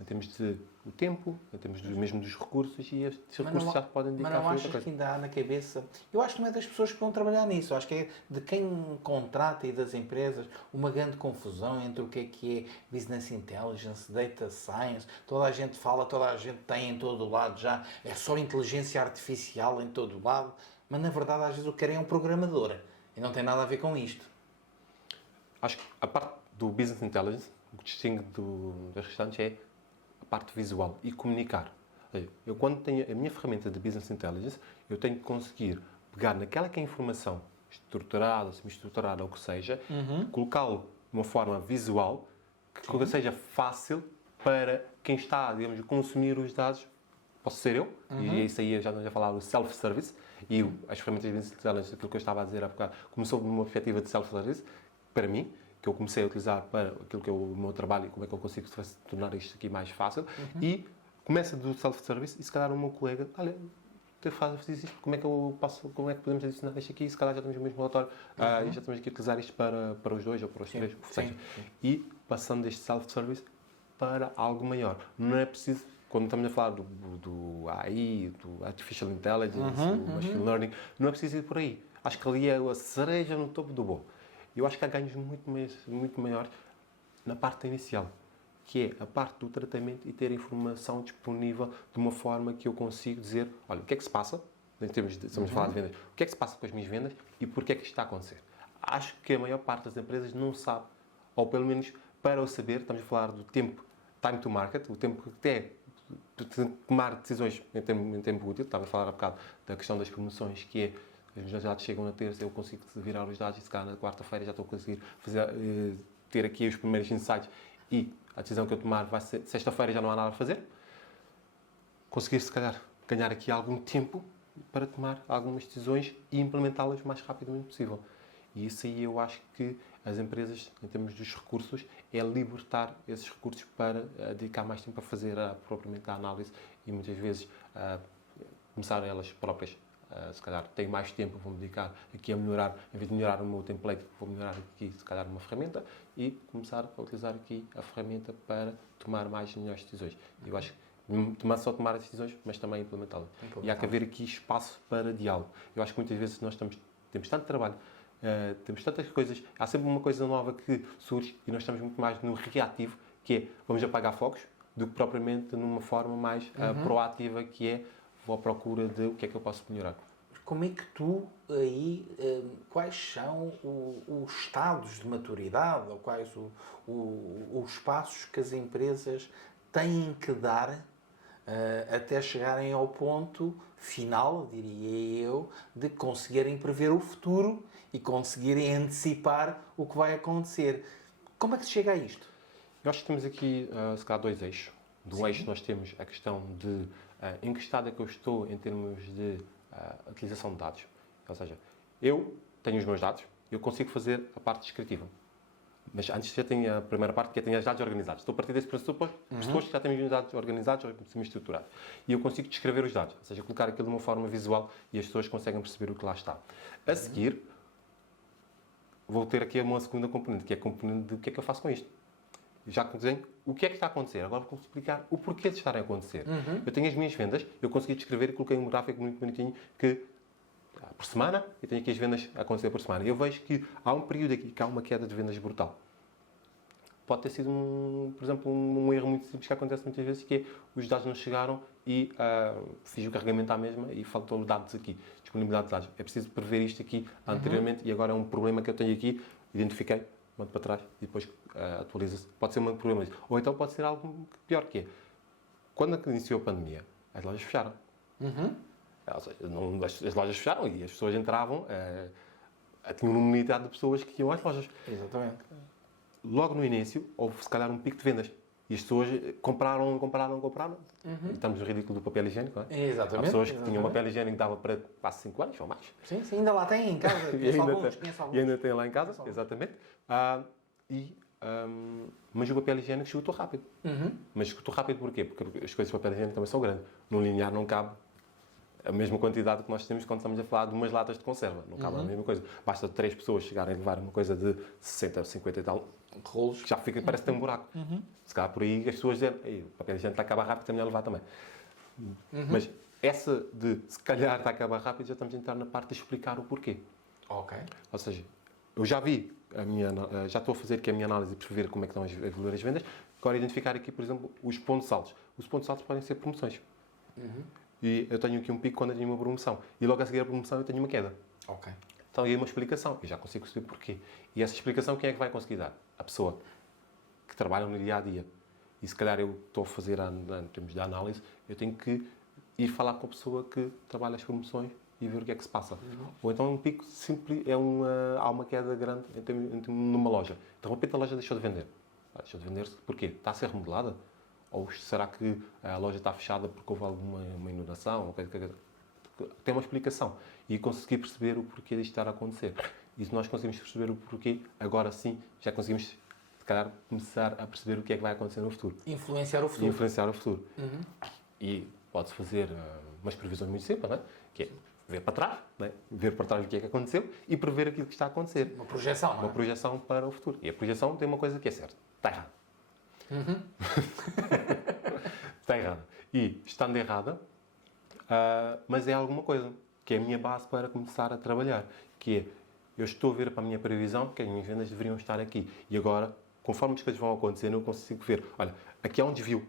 Em termos de o tempo, em termos mesmo dos recursos e estes recursos já se podem dedicar mas não a outra achas coisa. que ainda há na cabeça... Eu acho que não é das pessoas que vão trabalhar nisso. Eu acho que é de quem contrata e das empresas uma grande confusão entre o que é Business Intelligence, Data Science. Toda a gente fala, toda a gente tem em todo o lado já. É só inteligência artificial em todo o lado. Mas, na verdade, às vezes o que querem é um programador. E não tem nada a ver com isto. Acho que a parte do Business Intelligence, o que distingue das restantes é a parte visual e comunicar. Eu, quando tenho a minha ferramenta de Business Intelligence, eu tenho que conseguir pegar naquela que é informação estruturada, semi-estruturada, ou o que seja, colocá-lo de uma forma visual que seja fácil para quem está, digamos, a consumir os dados. Posso ser eu, e isso aí eu já falar do self-service, e as ferramentas de Business Intelligence, aquilo que eu estava a dizer há bocado, começou de uma perspectiva de self-service, para mim, que eu comecei a utilizar para aquilo que é o meu trabalho e como é que eu consigo tornar isto aqui mais fácil. E começa do self-service e se calhar o meu colega, olha, tu fazes isto, como é que eu posso, como é que podemos adicionar isto aqui? Se calhar já temos o mesmo relatório e já estamos aqui a utilizar isto para os dois ou para os três. E passando deste self-service para algo maior. Não é preciso, quando estamos a falar do AI, do Artificial Intelligence, do Machine Learning, não é preciso ir por aí. Acho que ali é a cereja no topo do bolo. Eu acho que há ganhos muito maiores na parte inicial, que é a parte do tratamento e ter a informação disponível de uma forma que eu consigo dizer, olha, o que é que se passa, em termos de, estamos a falar de vendas, o que é que se passa com as minhas vendas e porquê é que isto está a acontecer. Acho que a maior parte das empresas não sabe, ou pelo menos para o saber, estamos a falar do tempo, time to market, o tempo que até de tomar decisões em tempo útil, estava a falar há bocado da questão das promoções, que é os meus dados chegam na terça, eu consigo virar os dados e se calhar na quarta-feira já estou a conseguir ter aqui os primeiros insights e a decisão que eu tomar vai ser sexta-feira já não há nada a fazer. Conseguir se calhar ganhar aqui algum tempo para tomar algumas decisões e implementá-las o mais rapidamente possível. E isso aí eu acho que as empresas, em termos dos recursos, é libertar esses recursos para dedicar mais tempo a fazer propriamente a análise e muitas vezes começar elas próprias. Se calhar tenho mais tempo, vou-me dedicar aqui a melhorar, em vez de melhorar o meu template, vou melhorar aqui, se calhar, uma ferramenta e começar a utilizar aqui a ferramenta para tomar mais melhores decisões. Eu acho que só tomar as decisões, mas também implementá-las. E há que haver aqui espaço para diálogo. Eu acho que muitas vezes nós temos tanto trabalho, temos tantas coisas, há sempre uma coisa nova que surge e nós estamos muito mais no reativo, que é vamos apagar focos, do que propriamente numa forma mais proativa, que é vou à procura de o que é que eu posso melhorar. Como é que tu aí, quais são os estados de maturidade ou quais os passos que as empresas têm que dar até chegarem ao ponto final, diria eu, de conseguirem prever o futuro e conseguirem antecipar o que vai acontecer. Como é que se chega a isto? Eu acho que temos aqui, se calhar, dois eixos. Do eixo nós temos a questão de em que estado é que eu estou em termos de utilização de dados. Ou seja, eu tenho os meus dados, eu consigo fazer a parte descritiva. Mas antes já tenho a primeira parte, que é tenho os dados organizados. Estou a partir desse pressuposto que já tenho os dados organizados, semi-estruturados. E eu consigo descrever os dados, ou seja, colocar aquilo de uma forma visual e as pessoas conseguem perceber o que lá está. A seguir, vou ter aqui uma segunda componente, que é a componente de o que é que eu faço com isto. Já desenho o que é que está a acontecer. Agora vou explicar o porquê de estarem a acontecer. Eu tenho as minhas vendas, eu consegui descrever e coloquei um gráfico muito bonitinho que por semana, eu tenho aqui as vendas a acontecer por semana. Eu vejo que há um período aqui que há uma queda de vendas brutal. Pode ter sido, por exemplo, um erro muito simples que acontece muitas vezes, que é os dados não chegaram e fiz o carregamento à mesma e faltou dados aqui, disponibilidade de dados. É preciso prever isto aqui anteriormente e agora é um problema que eu tenho aqui, identifiquei, manda para trás e depois atualiza-se. Pode ser um problema disso. Ou então pode ser algo pior que é. Quando iniciou a pandemia, as lojas fecharam. Ou seja, as lojas fecharam e as pessoas entravam, tinha uma unidade de pessoas que iam às lojas. Exatamente. Logo no início, houve se calhar um pico de vendas. E as pessoas compraram. Estamos no ridículo do papel higiênico, não é? Exatamente. Há pessoas que tinham um papel higiênico que dava para quase 5 anos ou mais. Sim, ainda lá tem em casa. Conheço alguns. E ainda tem lá em casa, exatamente. Mas o papel higiênico esgotou rápido. Mas esgotou rápido porquê? Porque as coisas de papel higiênico também são grandes. Num linear não cabe a mesma quantidade que nós temos quando estamos a falar de umas latas de conserva. Não cabe a mesma coisa. Basta 3 pessoas chegarem a levar uma coisa de 60, 50 e tal rolos, que já fica, parece que tem um buraco. Se calhar por aí as pessoas dizem, o papel higiênico está a acabar rápido, é melhor levar também. Mas essa de, se calhar, está a acabar rápido, já estamos a entrar na parte de explicar o porquê. Ok. Ou seja, eu já vi, já estou a fazer aqui a minha análise para ver como é que estão a evoluir as vendas. Agora, identificar aqui, por exemplo, os pontos altos. Os pontos altos podem ser promoções. E eu tenho aqui um pico quando eu tenho uma promoção. E logo a seguir a promoção eu tenho uma queda. Ok. Então aí é uma explicação. Eu já consigo saber porquê. E essa explicação quem é que vai conseguir dar? A pessoa que trabalha no dia-a-dia. E se calhar eu estou a fazer, em termos de análise, eu tenho que ir falar com a pessoa que trabalha as promoções e ver o que é que se passa. Ou então um pico simples, há uma queda grande numa loja. De repente a loja deixou de vender. Deixou de vender-se porquê? Está a ser remodelada? Ou será que a loja está fechada porque houve alguma inundação? Tem uma explicação. E conseguir perceber o porquê disto estar a acontecer. E se nós conseguimos perceber o porquê, agora sim já conseguimos, se calhar, começar a perceber o que é que vai acontecer no futuro. Influenciar o futuro. Influenciar o futuro. E pode-se fazer umas previsões muito simples, não é? Que é ver para trás, não é? Ver para trás o que é que aconteceu e prever aquilo que está a acontecer. Uma projeção, não é? Uma projeção para o futuro. E a projeção tem uma coisa que é certa. Está errada. Está errada. E, estando errada, mas é alguma coisa, que é a minha base para começar a trabalhar, que é, eu estou a ver para a minha previsão que as minhas vendas deveriam estar aqui. E agora, conforme as coisas vão acontecendo, eu consigo ver, olha, aqui há um desvio.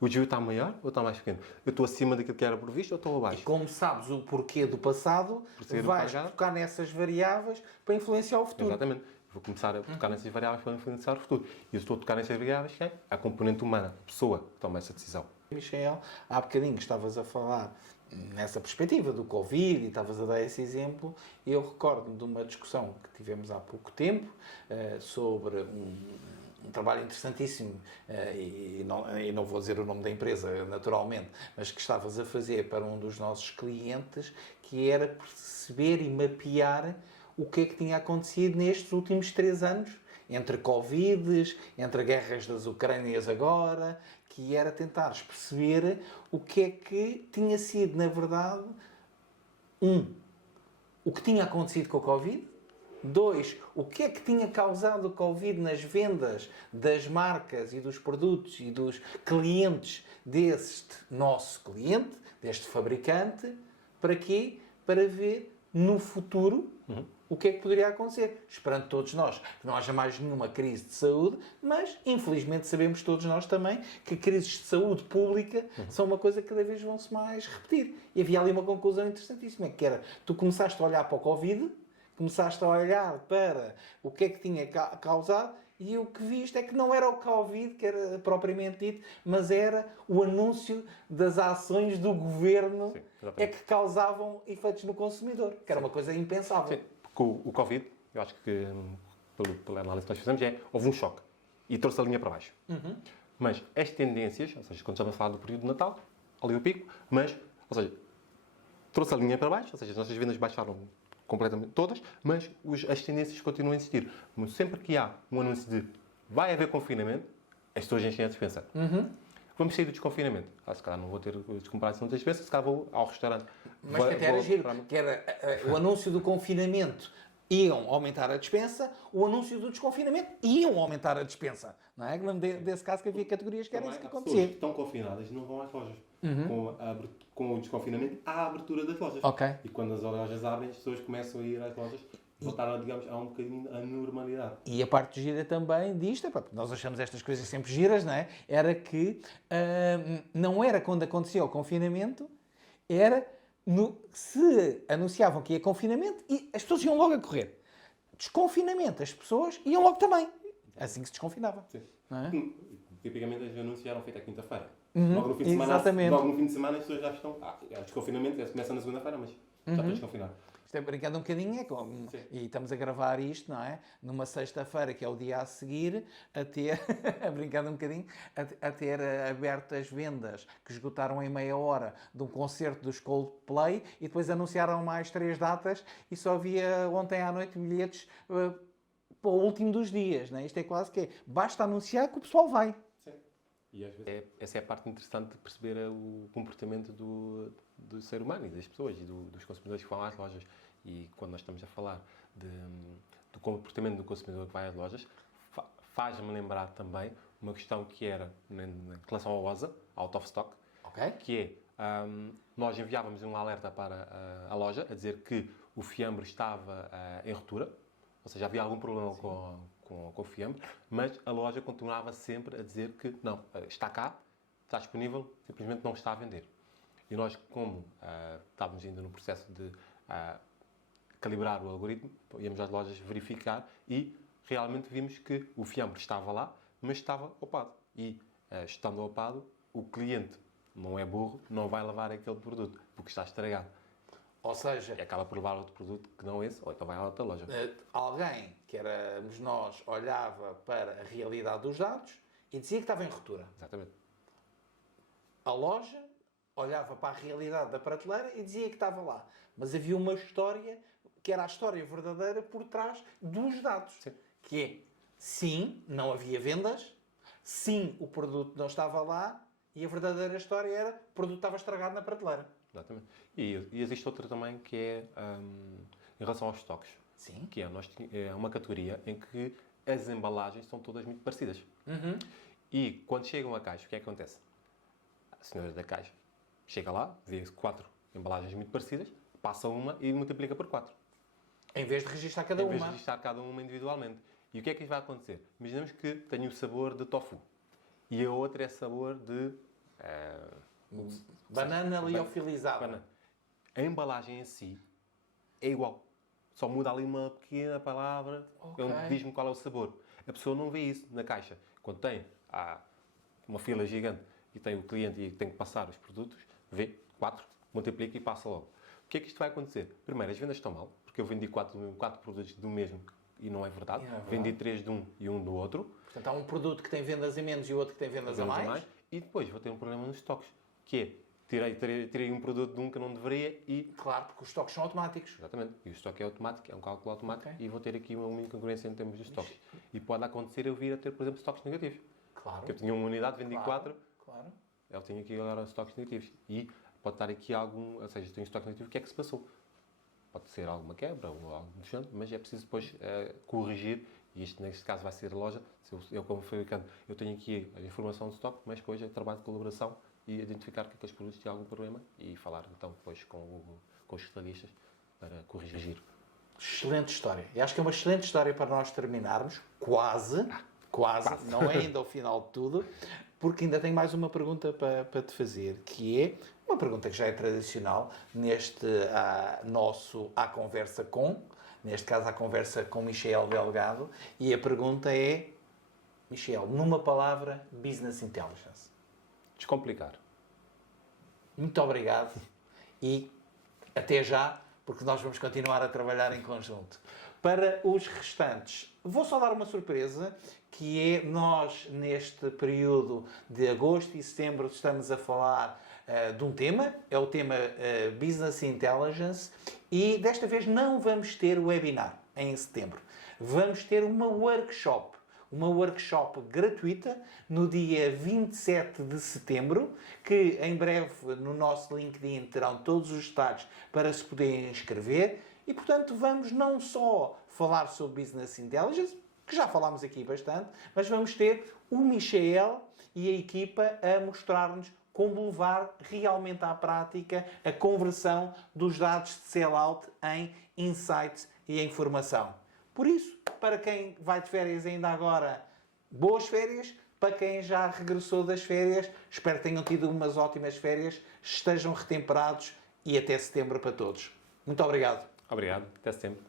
O desvio está maior ou está mais pequeno? Eu estou acima daquilo que era previsto ou estou abaixo? E como sabes o porquê do passado, vais tocar nessas variáveis para influenciar o futuro. Exatamente. Vou começar a tocar nessas variáveis para influenciar o futuro. E eu estou a tocar nessas variáveis, quem é? A componente humana, a pessoa que toma essa decisão. Michel, há bocadinho estavas a falar nessa perspectiva do Covid e estavas a dar esse exemplo. Eu recordo-me de uma discussão que tivemos há pouco tempo sobre um trabalho interessantíssimo, e não vou dizer o nome da empresa, naturalmente, mas que estavas a fazer para um dos nossos clientes, que era perceber e mapear o que é que tinha acontecido nestes últimos 3 anos, entre Covids, entre guerras das Ucrânias agora, que era tentares perceber o que é que tinha sido, na verdade, o que tinha acontecido com o Covid. 2, o que é que tinha causado o Covid nas vendas das marcas e dos produtos e dos clientes deste nosso cliente, deste fabricante. Para quê? Para ver no futuro o que é que poderia acontecer. Esperando todos nós que não haja mais nenhuma crise de saúde, mas infelizmente sabemos todos nós também que crises de saúde pública são uma coisa que cada vez vão-se mais repetir. E havia ali uma conclusão interessantíssima, que era, tu começaste a olhar para o Covid, começaste a olhar para o que é que tinha causado e o que viste é que não era o Covid, que era propriamente dito, mas era o anúncio das ações do governo. Sim, é que causavam efeitos no consumidor, que era uma coisa impensável. Sim, porque o Covid, eu acho que, pela análise que nós fizemos, houve um choque e trouxe a linha para baixo. Mas as tendências, ou seja, quando estamos a falar do período de Natal, ali o pico, mas, ou seja, trouxe a linha para baixo, ou seja, as nossas vendas baixaram completamente todas, mas as tendências continuam a existir. Mas sempre que há um anúncio de vai haver confinamento, as pessoas enchem a despensa. Vamos sair do desconfinamento. Se calhar não vou ter descomparação da despensa, se calhar vou ao restaurante. Mas que até era giro, que era o anúncio do confinamento iam aumentar a despensa, o anúncio do desconfinamento iam aumentar a despensa. Não é? Lembro desse caso que havia categorias que era isso que acontecia. As pessoas que estão confinadas não vão às lojas. Com o desconfinamento, há a abertura das lojas. Okay. E quando as lojas abrem, as pessoas começam a ir às lojas, voltar, digamos, a um bocadinho a normalidade. E a parte gira também disto, nós achamos estas coisas sempre giras, não é? Era que não era quando acontecia o confinamento, era se anunciavam que ia confinamento e as pessoas iam logo a correr. desconfinamento, as pessoas iam logo também. Assim que se desconfinava. Sim. Não é? Tipicamente os anúncios eram feitos à quinta-feira. Uhum, Logo no fim de semana, exatamente. logo no fim de semana as pessoas já estão. É o desconfinamento, começa na segunda-feira, mas já estão desconfinados. Isto é brincando um bocadinho, e estamos a gravar isto, não é? Numa sexta-feira, que é o dia a seguir, a ter, brincando um bocadinho, a ter aberto as vendas que esgotaram em meia hora de um concerto dos Coldplay e depois anunciaram mais 3 datas e só havia ontem à noite bilhetes para o último dos dias, não é? Isto é quase que basta anunciar que o pessoal vai. Sim. E às vezes essa é a parte interessante de perceber o comportamento do ser humano e das pessoas e dos consumidores que vão às lojas. E quando nós estamos a falar do comportamento do consumidor que vai às lojas, faz-me lembrar também uma questão que era em relação ao OSA, Out of Stock, Ok? que é, nós enviávamos um alerta para a loja a dizer que o fiambre estava em ruptura, ou seja, havia algum problema com o fiambre, mas a loja continuava sempre a dizer que não, está cá, está disponível, simplesmente não está a vender. E nós, como estávamos ainda no processo de calibrar o algoritmo, íamos às lojas verificar e realmente vimos que o fiambre estava lá, mas estava opado. E, estando opado, o cliente não é burro, não vai levar aquele produto, porque está estragado. Ou seja, E acaba por levar outro produto que não esse, ou então vai a outra loja. alguém, que éramos nós, olhava para a realidade dos dados e dizia que estava em ruptura. Exatamente. A loja olhava para a realidade da prateleira e dizia que estava lá. Mas havia uma história que era a história verdadeira por trás dos dados. Sim. Que é, sim, não havia vendas, sim, o produto não estava lá e a verdadeira história era o produto estava estragado na prateleira. Exatamente. E existe outra também que é em relação aos estoques. Sim. Que é uma categoria em que as embalagens são todas muito parecidas. E quando chegam à caixa, o que é que acontece? A senhora da caixa chega lá, vê 4 embalagens muito parecidas, passa uma e multiplica por 4. Em vez de registrar cada Em vez de uma. registrar cada uma individualmente. E o que é que vai acontecer? Imaginemos que tenho o sabor de tofu e a outra é sabor de Banana liofilizada. A embalagem em si é igual. Só muda ali uma pequena palavra onde diz-me qual é o sabor. A pessoa não vê isso na caixa. Quando tem uma fila gigante e tem o cliente e tem que passar os produtos, vê 4, multiplica e passa logo. O que é que isto vai acontecer? Primeiro, as vendas estão mal, porque eu vendi 4 produtos do mesmo e não é verdade. Vendi 3 de um e um do outro. Portanto, há um produto que tem vendas a menos e o outro que tem vendas a mais. E depois vou ter um problema nos estoques, que é, tirei um produto de um que não deveria e... Claro, porque os estoques são automáticos. Exatamente. E o estoque é automático, é um cálculo automático e vou ter aqui uma incongruência em termos de estoques. E pode acontecer eu vir a ter, por exemplo, estoques negativos. Claro. Porque eu tinha uma unidade, vendi 4, Claro. eu tenho aqui agora estoques negativos. E pode estar aqui ou seja, tenho estoque negativo, o que é que se passou? Pode ser alguma quebra ou algo do género, mas é preciso depois corrigir, e isto neste caso vai ser a loja. Eu como fabricante, eu tenho aqui a informação de estoque, mas depois é trabalho de colaboração e identificar que aqueles produtos têm algum problema e falar então depois com os especialistas para corrigir. Excelente história. E acho que é uma excelente história para nós terminarmos. Quase. Não é ainda o final de tudo, porque ainda tenho mais uma pergunta para te fazer, que é uma pergunta que já é tradicional neste nosso À Conversa Com, neste caso À Conversa com Michel Delgado, e a pergunta é, Michel, numa palavra, Business Intelligence. Descomplicar. Muito obrigado e até já, porque nós vamos continuar a trabalhar em conjunto. Para os restantes, vou só dar uma surpresa, que é nós, neste período de agosto e setembro, estamos a falar de um tema, é o tema Business Intelligence, e desta vez não vamos ter webinar em setembro. Vamos ter uma workshop gratuita no dia 27 de setembro, que em breve no nosso LinkedIn terão todos os detalhes para se poderem inscrever. E, portanto, vamos não só falar sobre Business Intelligence, que já falámos aqui bastante, mas vamos ter o Michel e a equipa a mostrar-nos como levar realmente à prática a conversão dos dados de sellout em insights e em informação. Por isso, para quem vai de férias ainda agora, boas férias. Para quem já regressou das férias, espero que tenham tido umas ótimas férias, estejam retemperados e até setembro para todos. Muito obrigado. Obrigado. Até setembro.